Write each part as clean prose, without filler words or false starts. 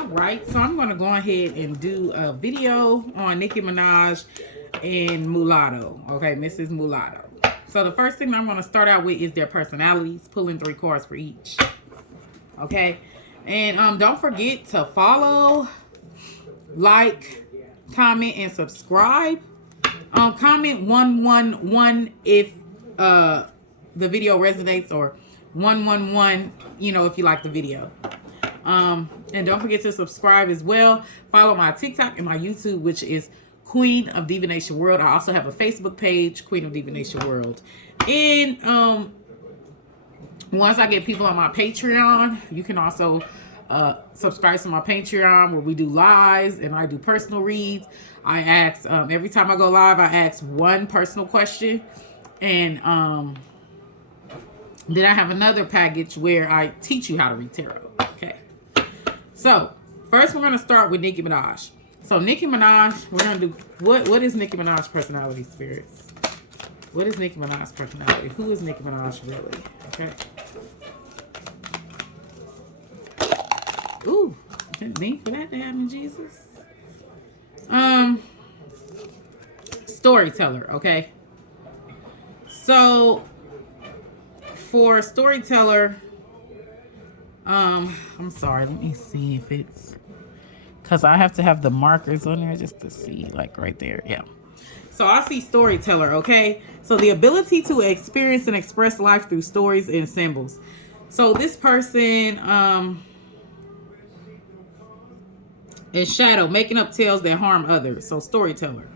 All right, so I'm going to go ahead and do a video on Nicki Minaj and Mulatto. Okay, Mrs. Mulatto. So the first thing I'm going to start out with is their personalities, pulling 3 cards for each. Okay, and don't forget to follow, like, comment, and subscribe. Comment 111 if the video resonates, or 111, you know, if you like the video. And don't forget to subscribe as well. Follow my TikTok and my YouTube, which is Queen of Divination World. I also have a Facebook page, Queen of Divination World. And once I get people on my Patreon, you can also subscribe to my Patreon, where we do lives and I do personal reads. I ask every time I go live, I ask one personal question, and then I have another package where I teach you how to read tarot. Okay. So first, we're gonna start with Nicki Minaj. So Nicki Minaj, we're gonna do what is Nicki Minaj's personality, spirits? What is Nicki Minaj's personality? Who is Nicki Minaj really? Okay. Ooh, didn't mean for that to happen, Jesus. Storyteller, okay? So for storyteller, I'm sorry, let me see if it's, because I have to have the markers on there just to see, like right there. Yeah. So I see storyteller, okay? So the ability to experience and express life through stories and symbols. So this person is shadow, making up tales that harm others. So storyteller.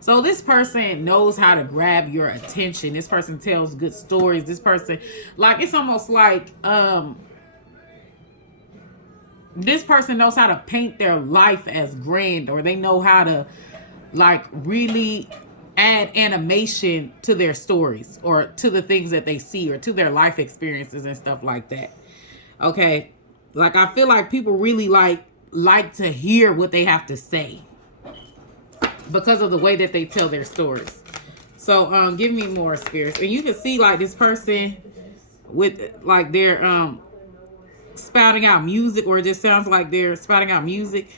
So this person knows how to grab your attention. This person tells good stories. This person, like, it's almost like this person knows how to paint their life as grand, or they know how to, like, really add animation to their stories, or to the things that they see, or to their life experiences and stuff like that. Okay. Like, I feel like people really like to hear what they have to say because of the way that they tell their stories. So give me more, spirits. And you can see, like, this person with, like, their spouting out music, or it just sounds like they're spouting out music.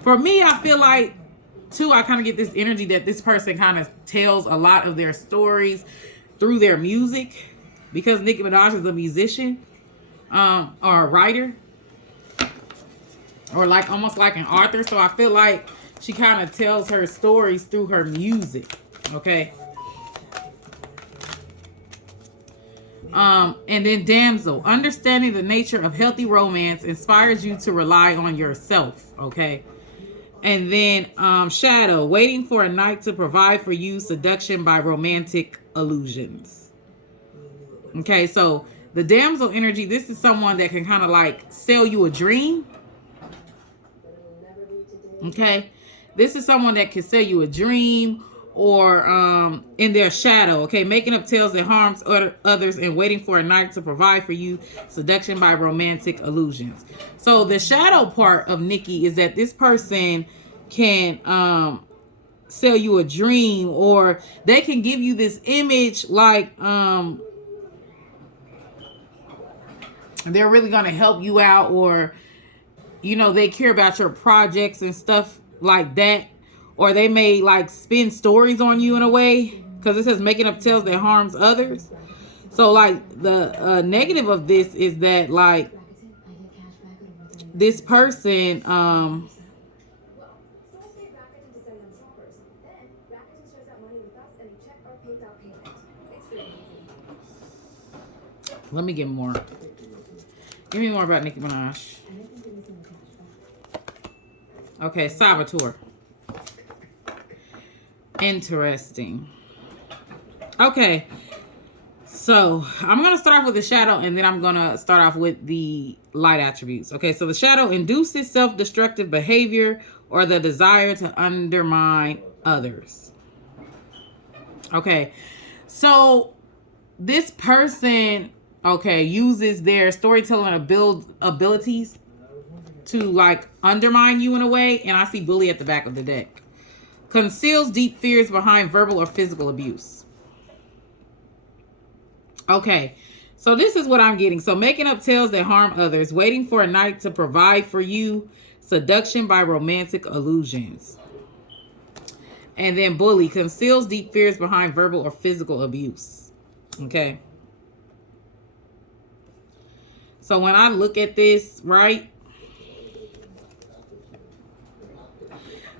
For me, I feel like too, I kind of get this energy that this person kind of tells a lot of their stories through their music, because Nicki Minaj is a musician, or a writer, or like almost like an author. So I feel like she kind of tells her stories through her music. Okay. And then damsel, understanding the nature of healthy romance inspires you to rely on yourself. Okay. And then shadow, waiting for a night to provide for you, seduction by romantic illusions. Okay, so the damsel energy, this is someone that can kind of like sell you a dream. Okay, this is someone that can sell you a dream, or in their shadow. Okay, making up tales that harms others and waiting for a night to provide for you, seduction by romantic illusions. So the shadow part of Nicki is that this person can sell you a dream, or they can give you this image like they're really going to help you out, or, you know, they care about your projects and stuff like that. Or they may like spin stories on you in a way, because it says making up tales that harms others. So like the negative of this is that, like, this person let me get more. Give me more about Nicki Minaj. Okay, saboteur. Interesting. Okay, so I'm going to start off with the shadow, and then I'm going to start off with the light attributes. Okay, so the shadow induces self-destructive behavior or the desire to undermine others. Okay, so this person, okay, uses their storytelling abilities to like undermine you in a way, and I see bully at the back of the deck. Conceals deep fears behind verbal or physical abuse. Okay, So this is what I'm getting. So making up tales that harm others, waiting for a night to provide for you, seduction by romantic illusions. And then bully, conceals deep fears behind verbal or physical abuse. Okay. So when I look at this, right?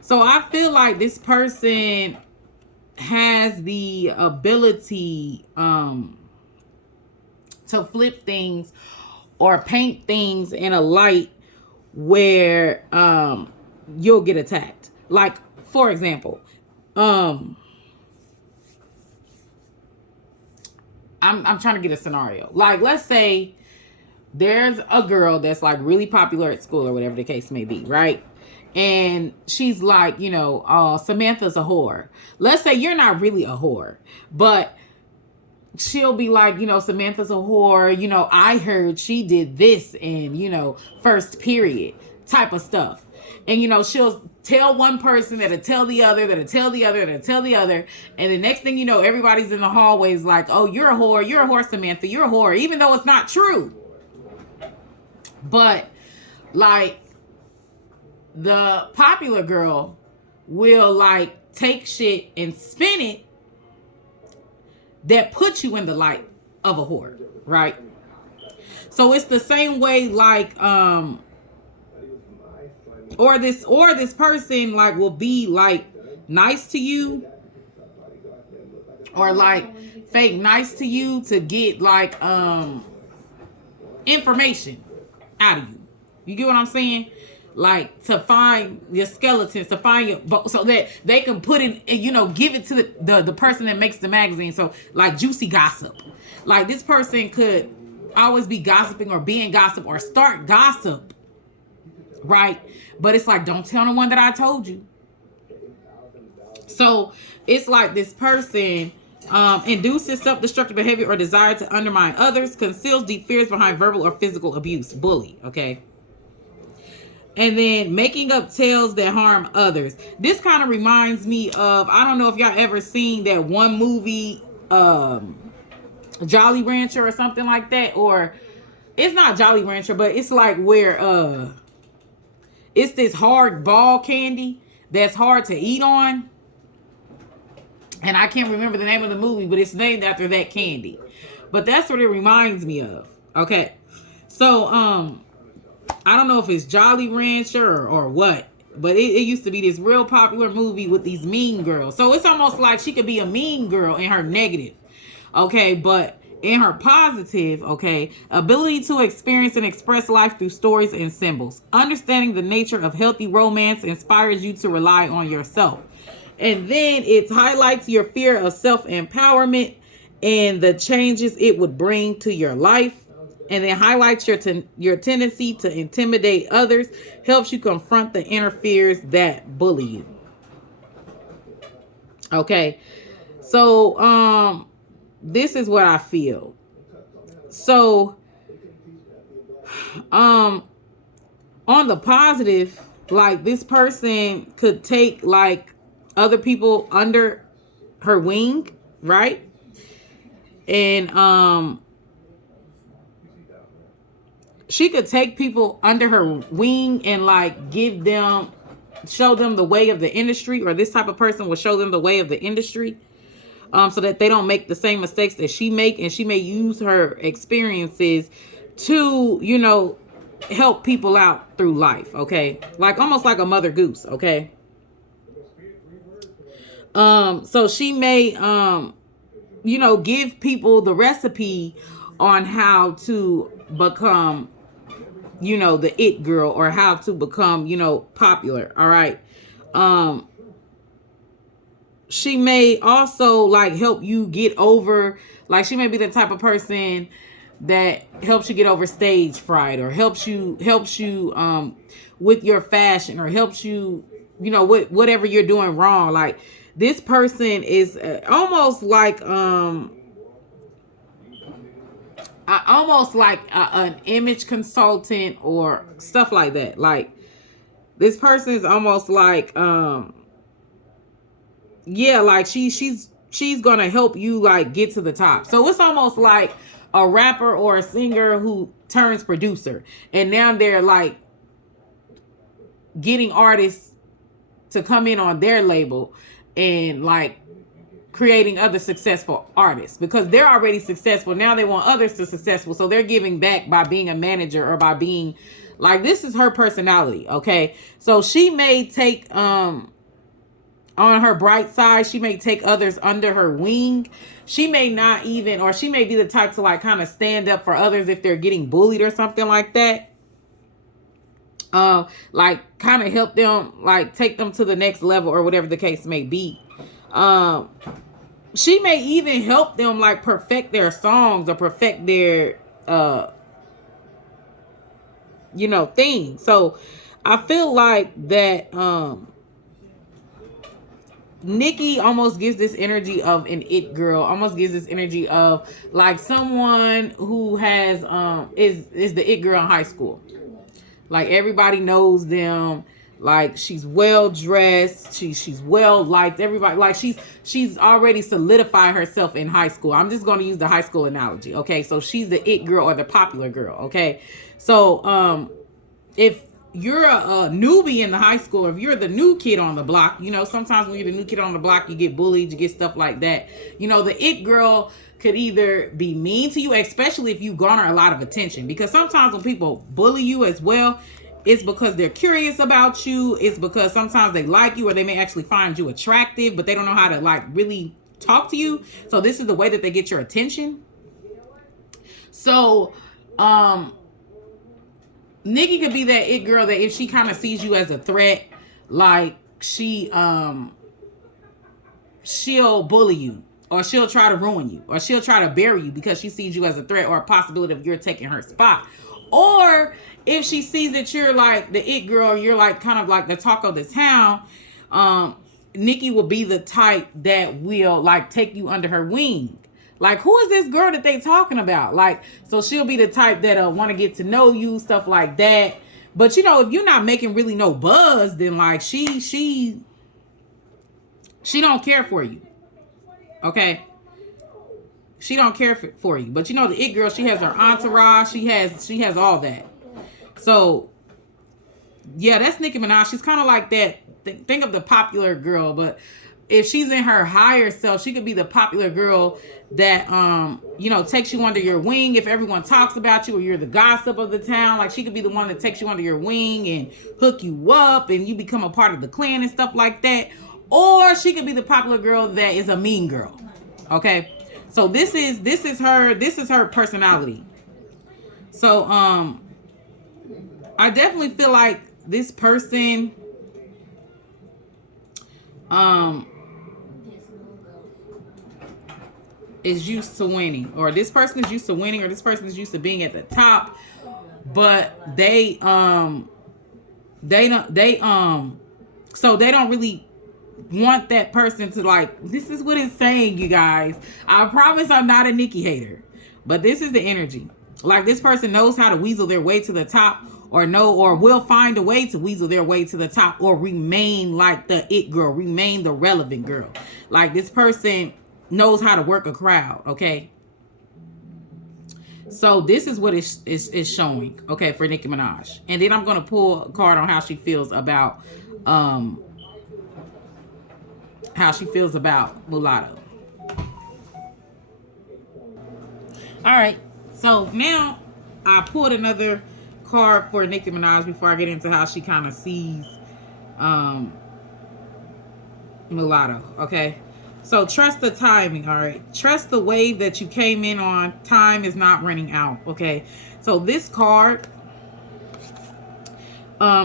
So I feel like this person has the ability to flip things or paint things in a light where you'll get attacked. Like, for example, I'm trying to get a scenario. Like, let's say there's a girl that's like really popular at school or whatever the case may be, right? And she's like, you know, Samantha's a whore. Let's say you're not really a whore, but she'll be like, you know, Samantha's a whore. You know, I heard she did this and, you know, first period type of stuff. And, you know, she'll tell one person that'll tell the other, that'll tell the other, that'll tell the other. And the next thing you know, everybody's in the hallways like, oh, you're a whore, Samantha, you're a whore, even though it's not true. But like the popular girl will like take shit and spin it that puts you in the light of a whore, right? So it's the same way like or this person like will be like nice to you or like fake nice to you to get like information out of you. You get what I'm saying? Like to find your skeletons, to find your, so that they can put it, you know, give it to the person that makes the magazine. So like juicy gossip. Like this person could always be gossiping or being gossip or start gossip, right? But it's like, don't tell no one that I told you. So it's like this person induces self-destructive behavior or desire to undermine others, conceals deep fears behind verbal or physical abuse, bully, okay? And then making up tales that harm others. This kind of reminds me of, I don't know if y'all ever seen that one movie, Jolly Rancher or something like that, or it's not Jolly Rancher, but it's like where it's this hard ball candy that's hard to eat on. And I can't remember the name of the movie, but it's named after that candy. But that's what it reminds me of. Okay. So, I don't know if it's Jolly Rancher or what, but it used to be this real popular movie with these mean girls. So it's almost like she could be a mean girl in her negative. Okay. But in her positive, okay, ability to experience and express life through stories and symbols. Understanding the nature of healthy romance inspires you to rely on yourself. And then it highlights your fear of self-empowerment and the changes it would bring to your life. And then highlights your tendency to intimidate others, helps you confront the inner fears that bully you. Okay. So, this is what I feel. So, on the positive, like this person could take like other people under her wing, right? And she could take people under her wing and like show them the way of the industry, or this type of person will show them the way of the industry, so that they don't make the same mistakes that she make, and she may use her experiences to, you know, help people out through life, okay? Like almost like a Mother Goose, okay? So she may, you know, give people the recipe on how to become, you know, the it girl, or how to become, you know, popular. All right. She may also like help you get over, like she may be the type of person that helps you get over stage fright, or helps you with your fashion, or helps you, you know, whatever you're doing wrong. Like this person is almost like an image consultant or stuff like that. Like this person is almost like yeah, like she's gonna help you like get to the top. So it's almost like a rapper or a singer who turns producer, and now they're like getting artists to come in on their label and like creating other successful artists because they're already successful. Now they want others to successful. So they're giving back by being a manager or by being like, this is her personality. Okay. So she may take, on her bright side, she may take others under her wing. She may not even, or she may be the type to like kind of stand up for others if they're getting bullied or something like that. Like kind of help them, like take them to the next level or whatever the case may be. She may even help them like perfect their songs or perfect their, you know, thing. So I feel like that, Nicki almost gives this energy of an it girl, almost gives this energy of like someone who has, is the it girl in high school. Like everybody knows them. Like she's well dressed, she's well liked. Everybody like she's already solidified herself in high school. I'm just going to use the high school analogy, okay? So she's the it girl or the popular girl, okay? So if you're a newbie in the high school, or if you're the new kid on the block, you know, sometimes when you're the new kid on the block, you get bullied, you get stuff like that. You know, the it girl could either be mean to you, especially if you garner a lot of attention, because sometimes when people bully you as well, it's because they're curious about you. It's because sometimes they like you, or they may actually find you attractive, but they don't know how to like really talk to you. So this is the way that they get your attention. So, Nicki could be that it girl that if she kind of sees you as a threat, like she'll bully you, or she'll try to ruin you, or she'll try to bury you because she sees you as a threat or a possibility of you're taking her spot. Or if she sees that you're like the it girl, or you're like kind of like the talk of the town, Nicki will be the type that will like take you under her wing. Like, who is this girl that they talking about? Like, so she'll be the type that want to get to know you, stuff like that. But you know, if you're not making really no buzz, then like she don't care for you. Okay, she don't care for you. But you know, the it girl, she has her entourage. She has all that. So yeah, that's Nicki Minaj. She's kind of like that. Think of the popular girl, but if she's in her higher self, she could be the popular girl that, you know, takes you under your wing. If everyone talks about you, or you're the gossip of the town, like she could be the one that takes you under your wing and hook you up and you become a part of the clan and stuff like that. Or she could be the popular girl that is a mean girl. Okay. So this is her personality. So, I definitely feel like this person, is used to winning, or this person is used to winning, or this person is used to being at the top, but they don't really want that person to like, this is what it's saying, you guys. I promise I'm not a Nicki hater, but this is the energy. Like this person knows how to weasel their way to the top, or will find a way to weasel their way to the top, or remain like the it girl, remain the relevant girl. Like this person knows how to work a crowd, okay? So this is what is showing, okay, for Nicki Minaj. And then I'm going to pull a card on how she feels about Mulatto. All right, so now I pulled another card for Nicki Minaj before I get into how she kind of sees Mulatto, okay? So trust the timing, all right? Trust the wave that you came in on. Time is not running out, okay? So this card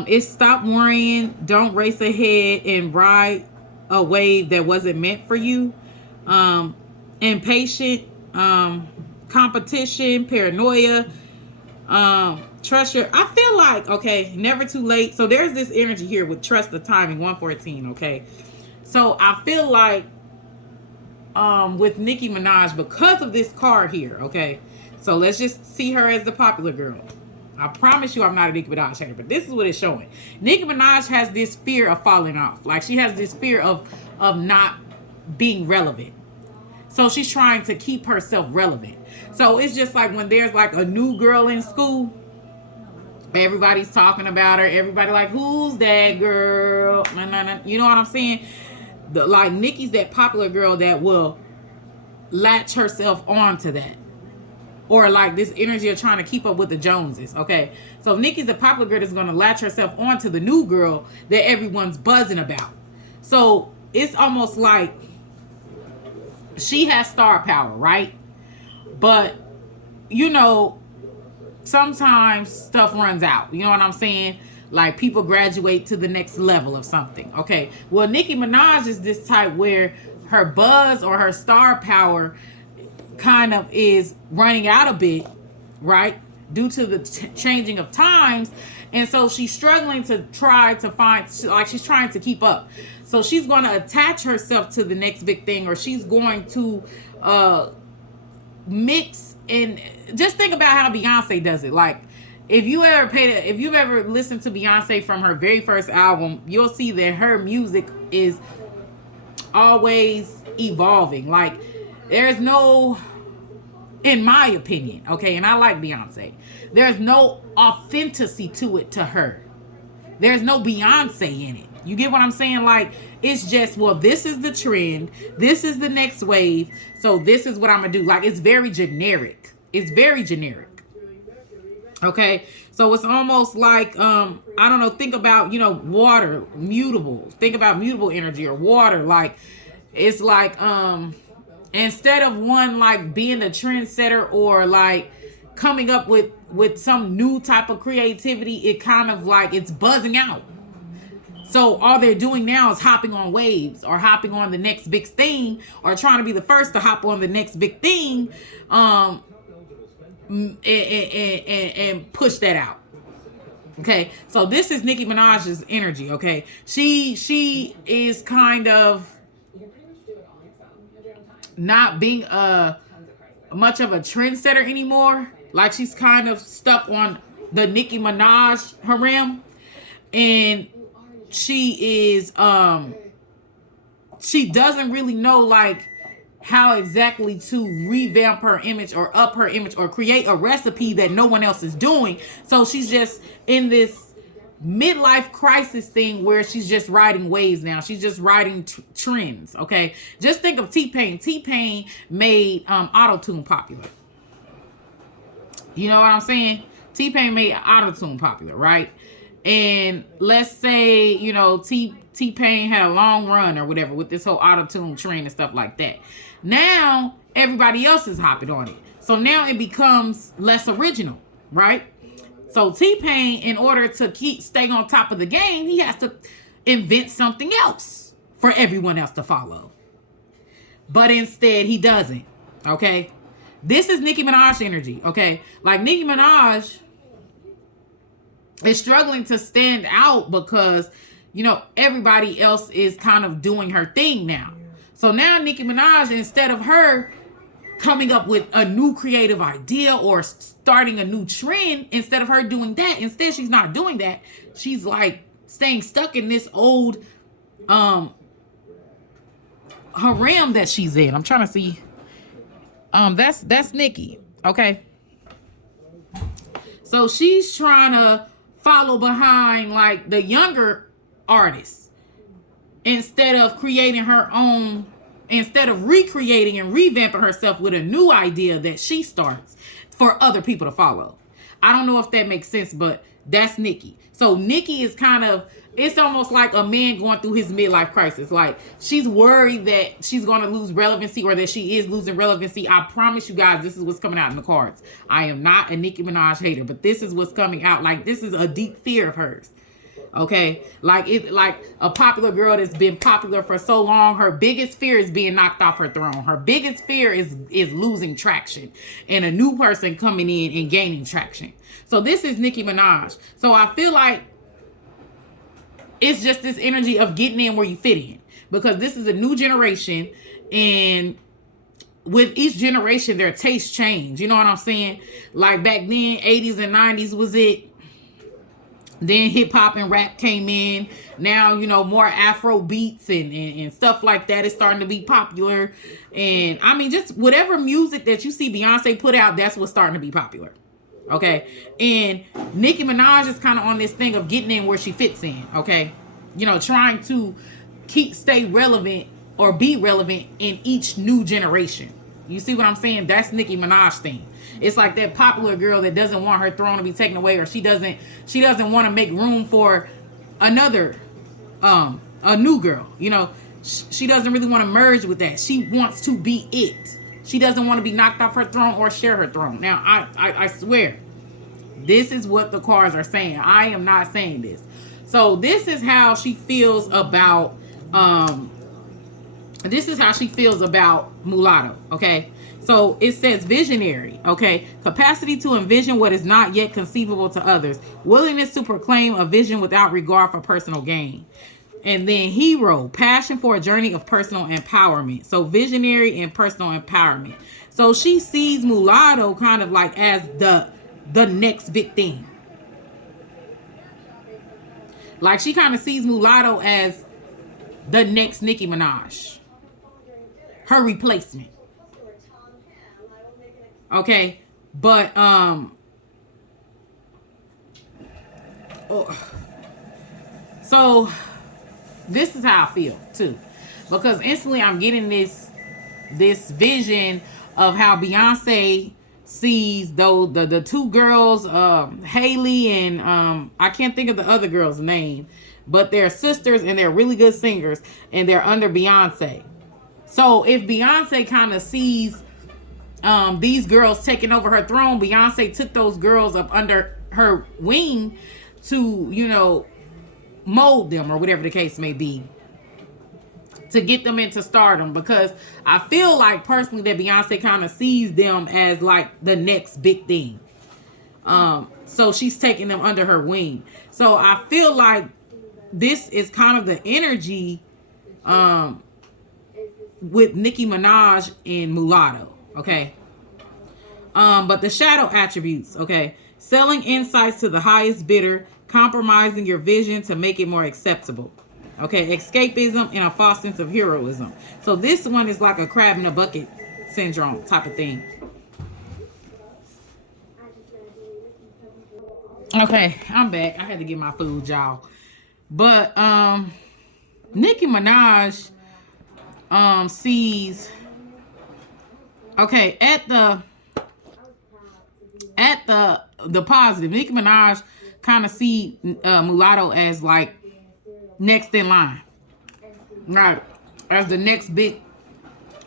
is stop worrying, don't race ahead and ride a wave that wasn't meant for you. Impatient, competition, paranoia, trust your, I feel like, okay, never too late. So there's this energy here with trust the timing, 114, okay? So I feel like with Nicki Minaj, because of this card here, okay? So let's just see her as the popular girl. I promise you I'm not a Nicki Minaj hater, but this is what it's showing. Nicki Minaj has this fear of falling off. Like she has this fear of not being relevant. So she's trying to keep herself relevant. So it's just like when there's like a new girl in school, everybody's talking about her. Everybody like, who's that girl? You know what I'm saying? Like Nicki's that popular girl that will latch herself onto that. Or like this energy of trying to keep up with the Joneses, okay? So Nicki's the popular girl that's going to latch herself onto the new girl that everyone's buzzing about. So it's almost like she has star power, right? But, you know, sometimes stuff runs out. You know what I'm saying? Like people graduate to the next level of something, okay? Well, Nicki Minaj is this type where her buzz or her star power kind of is running out a bit, right, due to the changing of times. And so she's struggling to try to find, like she's trying to keep up. So she's going to attach herself to the next big thing, or she's going to mix. And just think about how Beyonce does it. Like if you've ever listened to Beyonce from her very first album, you'll see that her music is always evolving. Like there's no, in my opinion, okay, and I like Beyonce, there's no authenticity to it, to her. There's no Beyonce in it. You get what I'm saying? Like, it's just, well, this is the trend. This is the next wave. So this is what I'm going to do. Like, it's very generic. It's very generic. Okay? So it's almost like, I don't know, think about, you know, water, mutable. Think about mutable energy or water. Like, it's like, instead of one like being a trendsetter or like coming up with some new type of creativity, it kind of like it's buzzing out. So all they're doing now is hopping on waves or hopping on the next big thing or trying to be the first to hop on the next big thing, and push that out. Okay, so this is Nicki Minaj's energy. Okay, she is kind of not being much of a trendsetter anymore. Like she's kind of stuck on the Nicki Minaj harem, and she is she doesn't really know like how exactly to revamp her image or up her image or create a recipe that no one else is doing. So she's just in this midlife crisis thing where she's just riding waves now. She's just riding trends, okay? Just think of T-Pain. T-Pain made auto-tune popular. You know what I'm saying? T-Pain made auto-tune popular, right? And let's say, you know, T-Pain had a long run or whatever with this whole auto-tune trend and stuff like that. Now, everybody else is hopping on it. So now it becomes less original, right? So T-Pain, in order to stay on top of the game, he has to invent something else for everyone else to follow. But instead, he doesn't, okay? This is Nicki Minaj energy, okay? Like Nicki Minaj is struggling to stand out because, you know, everybody else is kind of doing her thing now. So now Nicki Minaj, instead of her coming up with a new creative idea or starting a new trend, instead of her doing that, instead she's not doing that. She's like staying stuck in this old harem that she's in. I'm trying to see. That's Nicki, okay? So she's trying to follow behind like the younger artists instead of creating her own, instead of recreating and revamping herself with a new idea that she starts for other people to follow. I don't know if that makes sense, but that's Nicki. So Nicki is kind of, it's almost like a man going through his midlife crisis. Like she's worried that she's going to lose relevancy or that she is losing relevancy. I promise you guys, this is what's coming out in the cards. I am not a Nicki Minaj hater, but this is what's coming out. Like this is a deep fear of hers. Okay, like a popular girl that's been popular for so long, her biggest fear is being knocked off her throne. Her biggest fear is losing traction and a new person coming in and gaining traction. So this is Nicki Minaj. So I feel like it's just this energy of getting in where you fit in, because this is a new generation, and with each generation their tastes change. You know what I'm saying? Like back then, 80s and 90s was it. Then hip hop and rap came in. Now, you know, more Afro beats and stuff like that is starting to be popular. And I mean, just whatever music that you see Beyonce put out, that's what's starting to be popular. Okay. And Nicki Minaj is kind of on this thing of getting in where she fits in. Okay. You know, trying to stay relevant or be relevant in each new generation. You see what I'm saying? That's Nicki Minaj thing. It's like that popular girl that doesn't want her throne to be taken away, or she doesn't want to make room for another a new girl. You know, she doesn't really want to merge with that. She wants to be it. She doesn't want to be knocked off her throne or share her throne. Now, I swear, this is what the cards are saying. I am not saying this. So this is how she feels about Mulatto, okay? So it says visionary, okay? Capacity to envision what is not yet conceivable to others. Willingness to proclaim a vision without regard for personal gain. And then hero, passion for a journey of personal empowerment. So visionary and personal empowerment. So she sees Mulatto kind of like as the next big thing. Like she kind of sees Mulatto as the next Nicki Minaj. Her replacement. Okay, but so this is how I feel too, because instantly I'm getting this vision of how Beyonce sees the two girls, Haley and I can't think of the other girl's name, but they're sisters and they're really good singers and they're under Beyonce. So if Beyonce kind of sees these girls taking over her throne, Beyonce took those girls up under her wing to, you know, mold them or whatever the case may be, to get them into stardom. Because I feel like personally that Beyonce kind of sees them as like the next big thing. So she's taking them under her wing. So I feel like this is kind of the energy with Nicki Minaj and Mulatto. Okay. But the shadow attributes, okay. Selling insights to the highest bidder, compromising your vision to make it more acceptable. Okay. Escapism and a false sense of heroism. So this one is like a crab in a bucket syndrome type of thing. Okay, I'm back. I had to get my food, y'all. But Nicki Minaj sees, okay, at the positive, Nicki Minaj kind of see Mulatto as like next in line, right? As the next big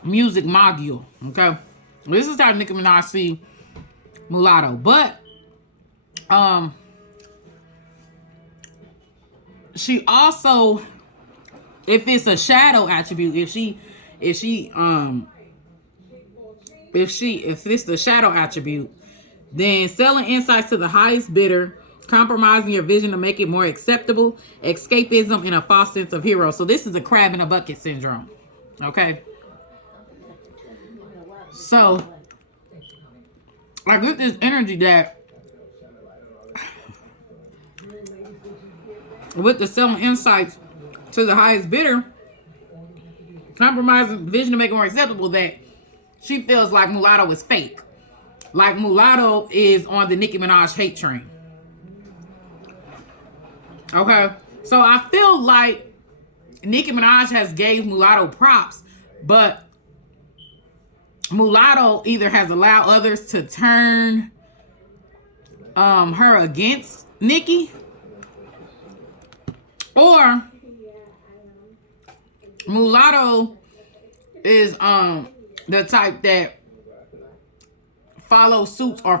music mogul. Okay, this is how Nicki Minaj see Mulatto. But she also, if it's a shadow attribute, if it's the shadow attribute, then selling insights to the highest bidder, compromising your vision to make it more acceptable, escapism, and a false sense of hero. So this is a crab in a bucket syndrome. Okay. So I get this energy that with the selling insights to the highest bidder, compromising vision to make it more acceptable, that she feels like Mulatto is fake. Like Mulatto is on the Nicki Minaj hate train. Okay. So I feel like Nicki Minaj has gave Mulatto props, but Mulatto either has allowed others to turn her against Nicki, or Mulatto is the type that follows suits or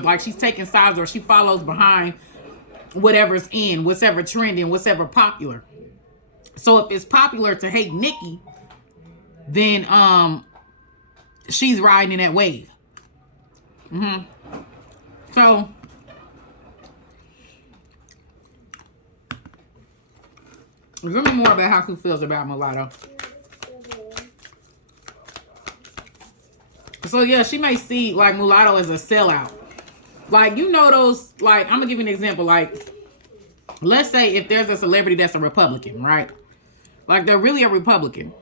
like she's taking sides, or she follows behind whatever's in, whatever trending, whatever popular. So if it's popular to hate Nicki, then she's riding in that wave. So give me more about how she feels about Mulatto. So yeah, she may see like Mulatto as a sellout. Like, you know, those, like, I'm gonna give you an example. Like, let's say if there's a celebrity that's a Republican, right? Like they're really a Republican.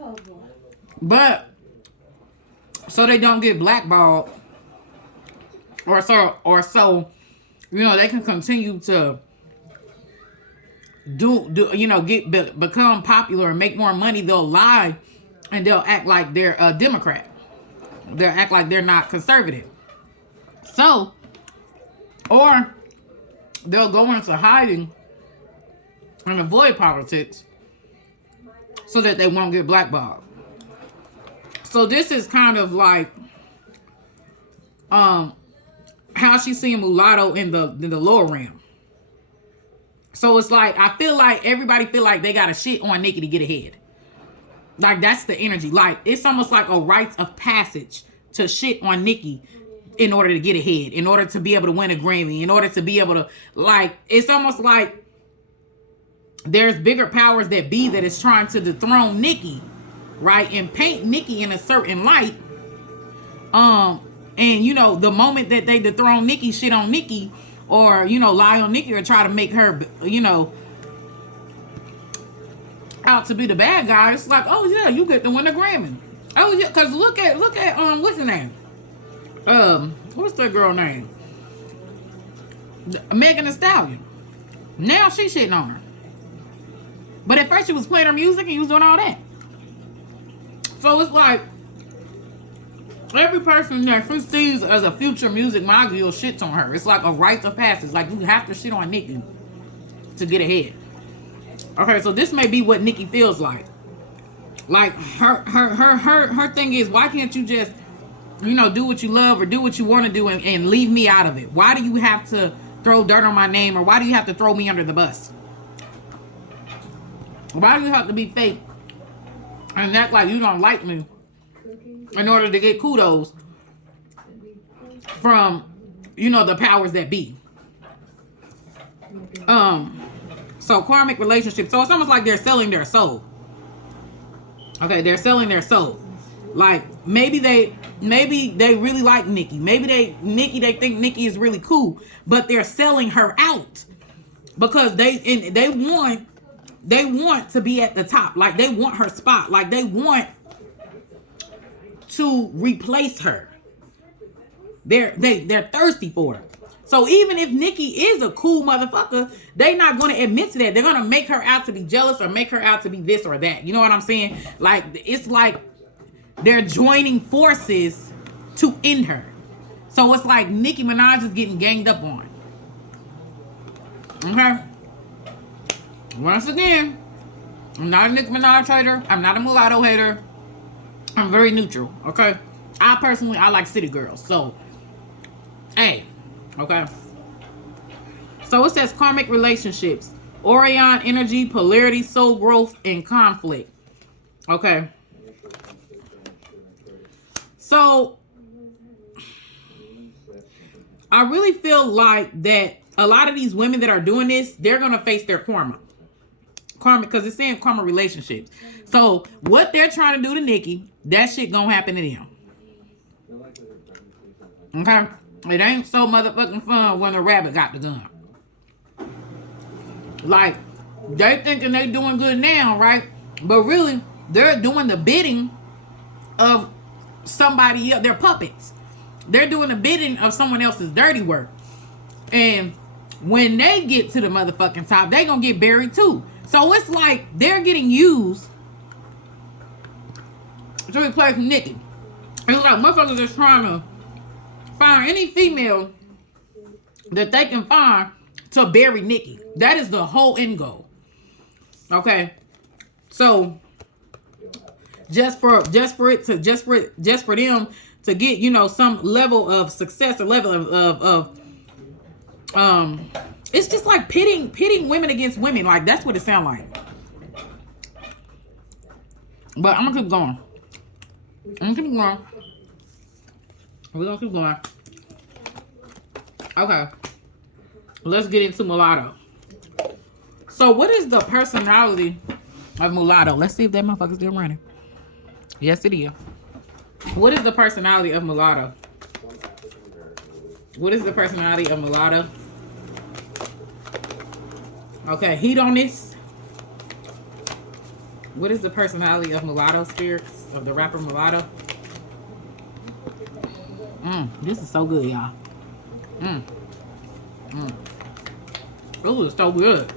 Oh, boy. But so they don't get blackballed, or so you know, they can continue to become popular and make more money. They'll lie and they'll act like they're a Democrat. They'll act like they're not conservative. So, or they'll go into hiding and avoid politics so that they won't get blackballed. So this is kind of like how she's seeing Mulatto in the lower realm. So it's like, I feel like everybody feel like they got to shit on Nicki to get ahead. Like, that's the energy. Like, it's almost like a rites of passage to shit on Nicki in order to get ahead, in order to be able to win a Grammy, in order to be able to, like, it's almost like there's bigger powers that be that is trying to dethrone Nicki, right? And paint Nicki in a certain light. And, you know, the moment that they dethrone Nicki, shit on Nicki, or, you know, lie on Nicki or try to make her, you know, out to be the bad guy, it's like, oh yeah, you get to win a Grammy. Oh yeah, because look at what's her name? What's that girl name? Megan Thee Stallion. Now she's shitting on her. But at first she was playing her music and he was doing all that. So it's like, every person that she sees as a future music mogul shits on her. It's like a rite of passage. Like, you have to shit on Nicki to get ahead. Okay, so this may be what Nicki feels like. Like, her thing is, why can't you just, you know, do what you love or do what you want to do and leave me out of it? Why do you have to throw dirt on my name, or why do you have to throw me under the bus? Why do you have to be fake and act like you don't like me in order to get kudos from, you know, the powers that be? So karmic relationships. So it's almost like they're selling their soul. Okay, they're selling their soul. Like, maybe they really like Nicki. Maybe they think Nicki is really cool, but they're selling her out because they want to be at the top. Like, they want her spot. Like, they want to replace her. They're thirsty for her. So even if Nicki is a cool motherfucker, they're not going to admit to that. They're going to make her out to be jealous or make her out to be this or that. You know what I'm saying? Like, it's like they're joining forces to end her. So it's like Nicki Minaj is getting ganged up on. Okay? Once again, I'm not a Nicki Minaj hater. I'm not a Mulatto hater. I'm very neutral. Okay? I like city girls. So, hey. Okay. So it says karmic relationships. Orion energy, polarity, soul growth, and conflict. Okay. So I really feel like that a lot of these women that are doing this, they're going to face their karma. Karma, because it's saying karma relationships. So what they're trying to do to Nicki, that shit going to happen to them. Okay? It ain't so motherfucking fun when a rabbit got the gun. Like, they thinking they doing good now, right? But really, they're doing the bidding of somebody else. They're puppets. They're doing the bidding of someone else's dirty work. And when they get to the motherfucking top, they gonna get buried too. So it's like they're getting used to replace Nicki. It's like motherfuckers just trying to find any female that they can find to bury Nicki. That is the whole end goal. Okay, so just for them to get, you know, some level of success or level of it's just like pitting women against women. Like, that's what it sounds like. But I'm gonna keep going. We're gonna keep going. Okay. Let's get into Mulatto. So what is the personality of Mulatto? Let's see if that motherfucker's still running. Yes, it is. What is the personality of Mulatto? What is the personality of Mulatto? Okay, heat on this. What is the personality of Mulatto spirits, of the rapper Mulatto? This is so good, y'all. This is so good.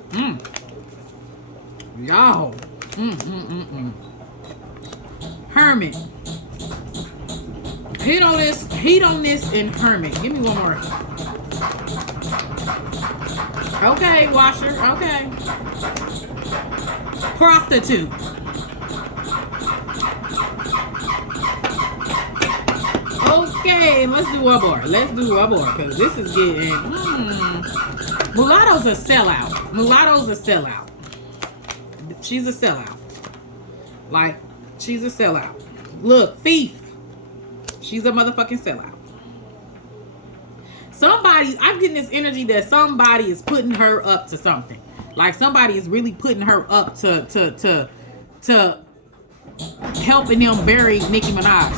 Y'all. Hermit. Heat on this and Hermit. Give me one more. Okay, washer. Okay. Prostitute. Okay, let's do one more. Let's do one more because this is getting. Mulatto's a sellout. Mulatto's a sellout. She's a sellout. Like, she's a sellout. Look, thief. She's a motherfucking sellout. Somebody, I'm getting this energy that somebody is putting her up to something. Like somebody is really putting her up to helping them bury Nicki Minaj.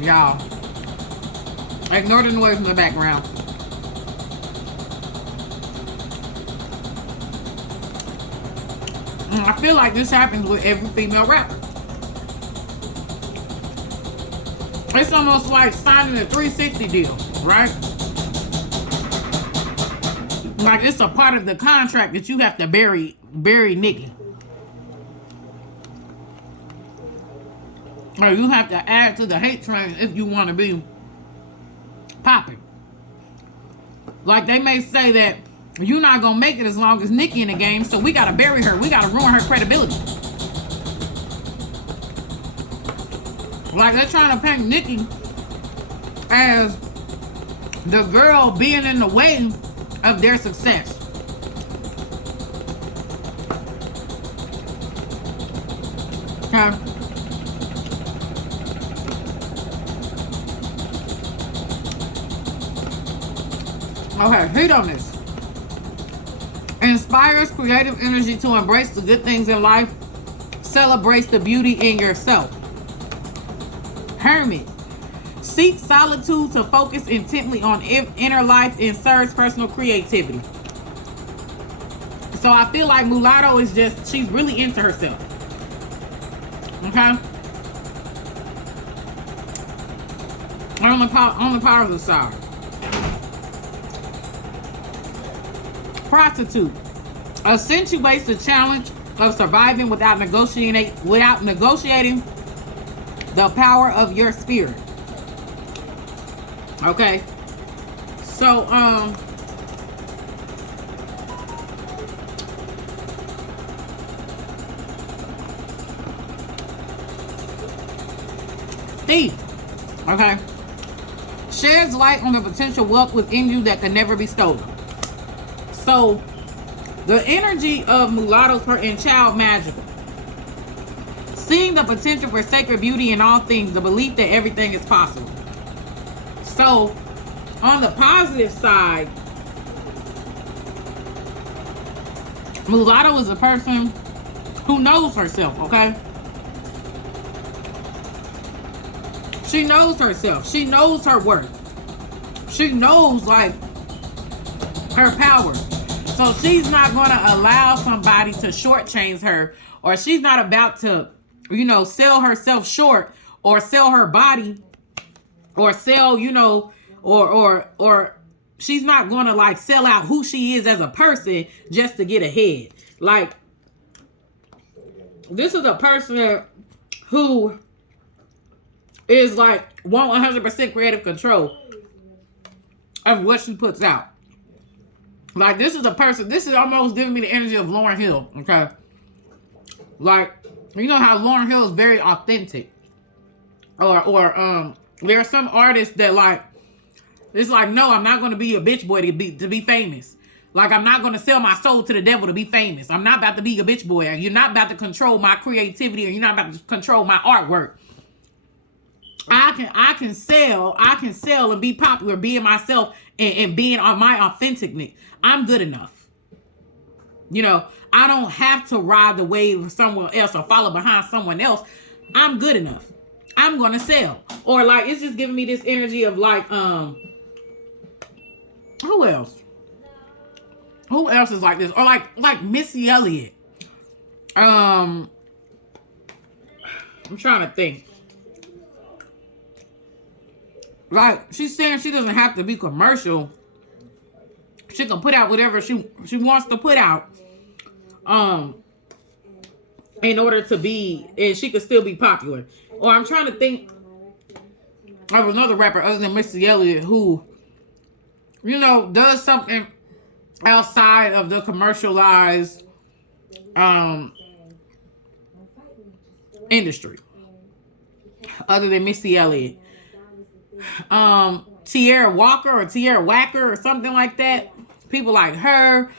Y'all, ignore the noise in the background. I feel like this happens with every female rapper. It's almost like signing a 360 deal, right? Like it's a part of the contract that you have to bury Nicki. Or you have to add to the hate train if you want to be popping. Like they may say that you're not gonna make it as long as Nicki in the game, so we gotta bury her. We gotta ruin her credibility. Like they're trying to paint Nicki as the girl being in the way of their success. Okay. Okay, heat on this. Inspires creative energy to embrace the good things in life. Celebrates the beauty in yourself. Hermit. Seek solitude to focus intently on inner life and serves personal creativity. So I feel like Mulatto is just, she's really into herself. Okay? On the positive side. Prostitute. Accentuates the challenge of surviving without negotiating the power of your spirit. Okay. So thief. Okay. Sheds light on the potential wealth within you that can never be stolen. So the energy of Mulatto's and child magical. Seeing the potential for sacred beauty in all things, the belief that everything is possible. So, on the positive side, Mulatto is a person who knows herself, okay? She knows herself. She knows her worth. She knows, like, her power. So, she's not going to allow somebody to shortchange her, or she's not about to, you know, sell herself short, or sell her body, or sell, you know, or she's not going to like sell out who she is as a person just to get ahead. Like, this is a person who is like want 100% creative control of what she puts out. Like, this is a person, this is almost giving me the energy of Lauryn Hill, okay? Like, you know how Lauryn Hill is very authentic. Or there are some artists that like, it's like, no, I'm not going to be a bitch boy to be famous. Like, I'm not going to sell my soul to the devil to be famous. I'm not about to be a bitch boy. You're not about to control my creativity, or you're not about to control my artwork. I can sell and be popular, being myself and being on my authenticness. I'm good enough. You know, I don't have to ride the wave of someone else or follow behind someone else. I'm good enough. I'm gonna sell. Or like, it's just giving me this energy of like, Who else? Who else is like this? Or like Missy Elliott. I'm trying to think. Like, she's saying she doesn't have to be commercial. She can put out whatever she wants to put out. In order to be, and she could still be popular. Or I'm trying to think of another rapper other than Missy Elliott who, you know, does something outside of the commercialized industry. Other than Missy Elliott. Tierra Walker or Tierra Wacker or something like that. People like her.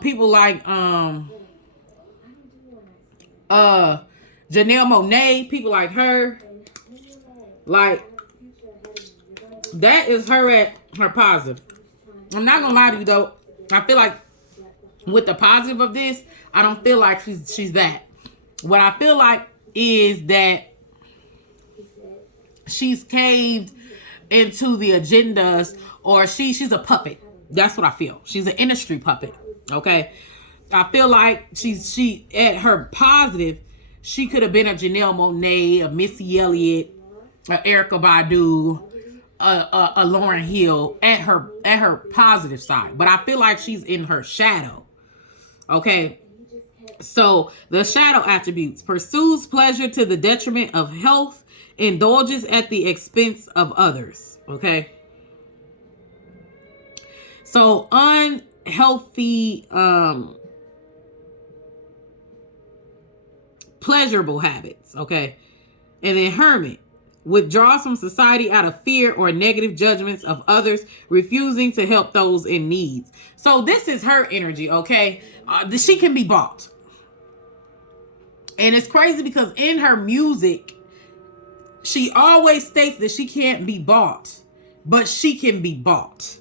People like Janelle Monáe, people like her. Like, that is her at her positive. I'm not gonna lie to you though. I feel like with the positive of this, I don't feel like she's that. What I feel like is that she's caved into the agendas, or she's a puppet. That's what I feel. She's an industry puppet. Okay. I feel like she at her positive, she could have been a Janelle Monáe, a Missy Elliott, a Erykah Badu, a Lauryn Hill at her positive side. But I feel like she's in her shadow. Okay. So the shadow attributes: pursues pleasure to the detriment of health, indulges at the expense of others. Okay. So unhealthy, pleasurable habits. Okay. And then hermit: withdraws from society out of fear or negative judgments of others, refusing to help those in need. So this is her energy. Okay. She can be bought. And it's crazy because in her music, she always states that she can't be bought, but she can be bought.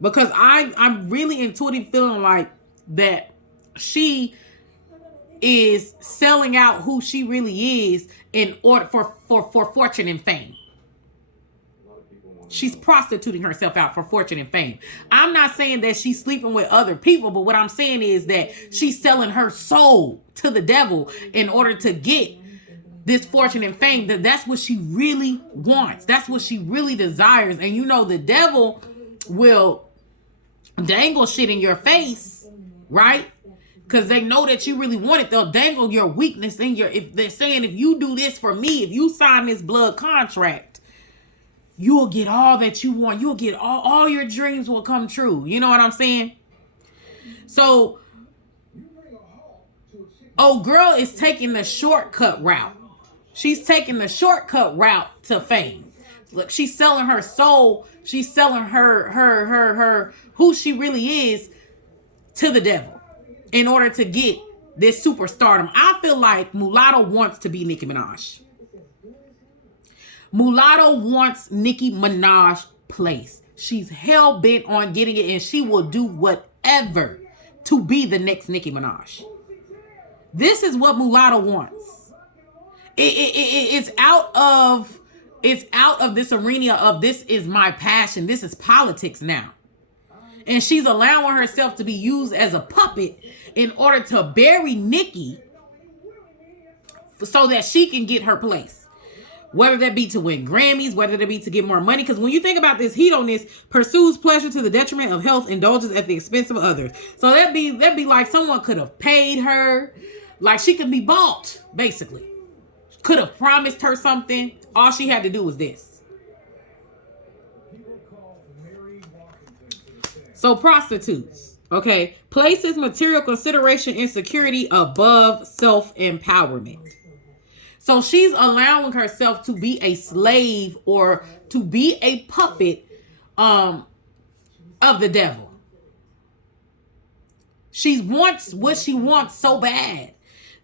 Because I'm really intuitively feeling like that she is selling out who she really is in order for fortune and fame. She's prostituting herself out for fortune and fame. I'm not saying that she's sleeping with other people, but what I'm saying is that she's selling her soul to the devil in order to get this fortune and fame. That's what she really wants. That's what she really desires. And you know, the devil will dangle shit in your face, right? Because they know that you really want it. They'll dangle your weakness in your, if they're saying, if you do this for me, if you sign this blood contract, you'll get all that you want. You'll get all your dreams will come true. You know what I'm saying? So, oh, girl is taking the shortcut route. She's taking the shortcut route to fame. Look, she's selling her soul. She's selling her who she really is to the devil in order to get this superstardom. I feel like Mulatto wants to be Nicki Minaj. Mulatto wants Nicki Minaj place. She's hell-bent on getting it, and she will do whatever to be the next Nicki Minaj. This is what Mulatto wants. It's out of this arena of this is my passion. This is politics now. And she's allowing herself to be used as a puppet in order to bury Nicki so that she can get her place. Whether that be to win Grammys, whether that be to get more money. Because when you think about this heat on this, pursues pleasure to the detriment of health, indulges at the expense of others. So that'd be like someone could have paid her. Like she could be bought, basically. Could have promised her something. All she had to do was this. So prostitutes, okay, places material consideration and security above self-empowerment. So she's allowing herself to be a slave or to be a puppet of the devil. She wants what she wants so bad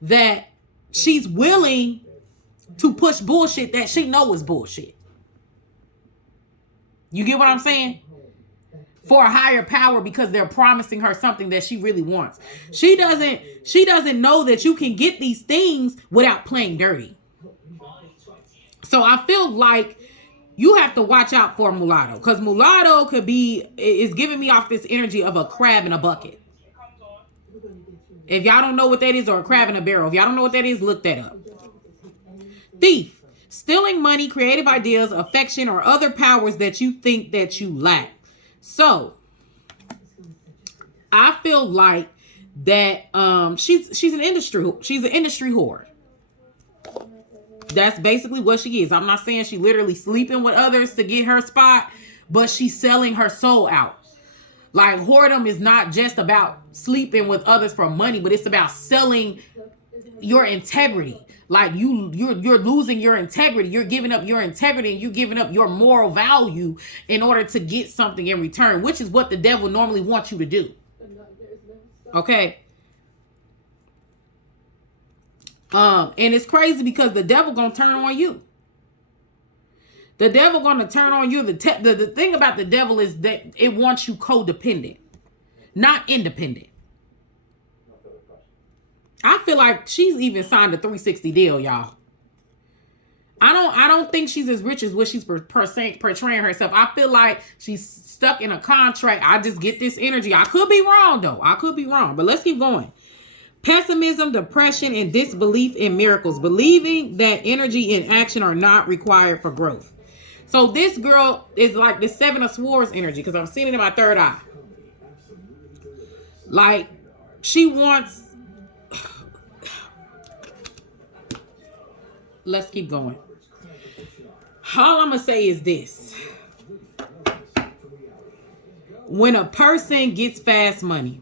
that she's willing to push bullshit that she knows is bullshit. You get what I'm saying? For a higher power, because they're promising her something that she really wants. She doesn't know that you can get these things without playing dirty. So I feel like You have to watch out for Mulatto, because Mulatto is giving me off this energy of a crab in a bucket. If y'all don't know what that is, or a crab in a barrel, if y'all don't know what that is, look that up. Thief, stealing money, creative ideas, affection, or other powers that you think that you lack. So I feel like that she's an industry whore. That's basically what she is. I'm not saying she literally sleeping with others to get her spot, but she's selling her soul out. Like, whoredom is not just about sleeping with others for money, but it's about selling your integrity. Like, you're losing your integrity. You're giving up your integrity, and you're giving up your moral value in order to get something in return, which is what the devil normally wants you to do. Okay? And it's crazy because the devil gonna turn on you. The devil gonna turn on you. The thing about the devil is that it wants you codependent, not independent. I feel like she's even signed a 360 deal, y'all. I don't think she's as rich as what she's portraying herself. I feel like she's stuck in a contract. I just get this energy. I could be wrong, though. I could be wrong. But let's keep going. Pessimism, depression, and disbelief in miracles. Believing that energy and action are not required for growth. So this girl is like the Seven of Swords energy, because I'm seeing it in my third eye. Like, she wants... Let's keep going. All I'm going to say is this. When a person gets fast money,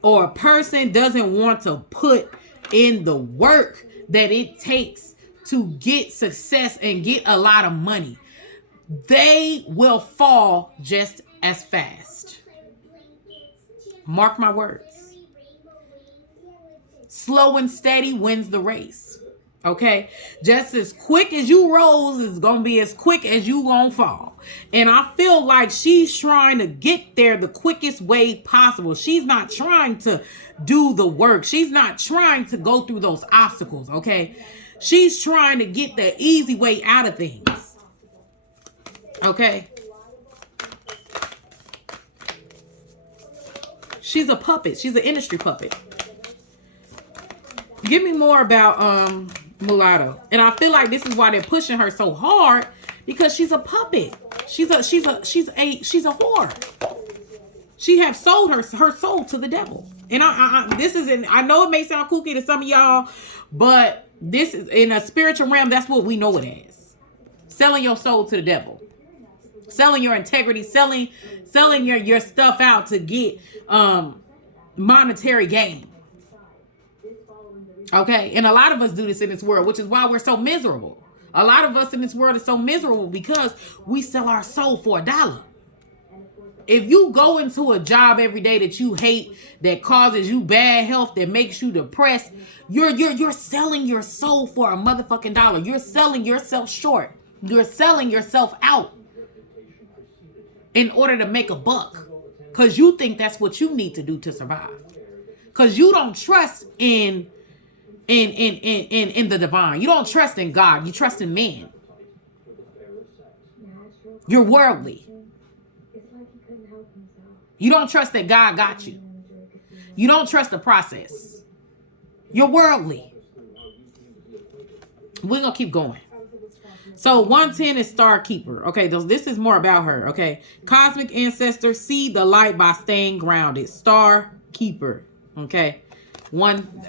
or a person doesn't want to put in the work that it takes to get success and get a lot of money, they will fall just as fast. Mark my words. Slow and steady wins the race. Okay? Just as quick as you rose is going to be as quick as you going to fall. And I feel like she's trying to get there the quickest way possible. She's not trying to do the work. She's not trying to go through those obstacles. Okay? She's trying to get the easy way out of things. Okay? She's a puppet. She's an industry puppet. Give me more about Mulatto. And I feel like this is why they're pushing her so hard, because she's a puppet. She's a whore. She have sold her soul to the devil. And I know it may sound kooky to some of y'all, but this is in a spiritual realm. That's what we know it as. Selling your soul to the devil. Selling your integrity, selling your stuff out to get monetary gain. Okay, and a lot of us do this in this world, which is why we're so miserable. A lot of us in this world are so miserable because we sell our soul for $1. If you go into a job every day that you hate, that causes you bad health, that makes you depressed, you're selling your soul for a motherfucking dollar. You're selling yourself short. You're selling yourself out in order to make a buck, because you think that's what you need to do to survive. Because you don't trust in the divine. You don't trust in God. You trust in man. You're worldly. You don't trust that God got you. You don't trust the process. You're worldly. We're going to keep going. So 110 is Star Keeper. Okay, this is more about her. Okay, Cosmic Ancestor, see the light by staying grounded. Star Keeper. Okay,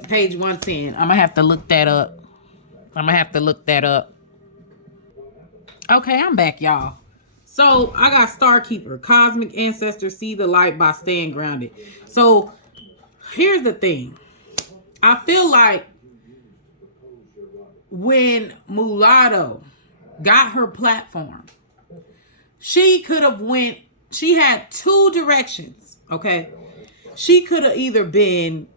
page 110. I'm gonna have to look that up. Okay, I'm back, y'all. So I got Star Keeper, Cosmic Ancestor, see the light by staying grounded. So here's the thing. I feel like when Mulatto got her platform, she had two directions. Okay, she could have either been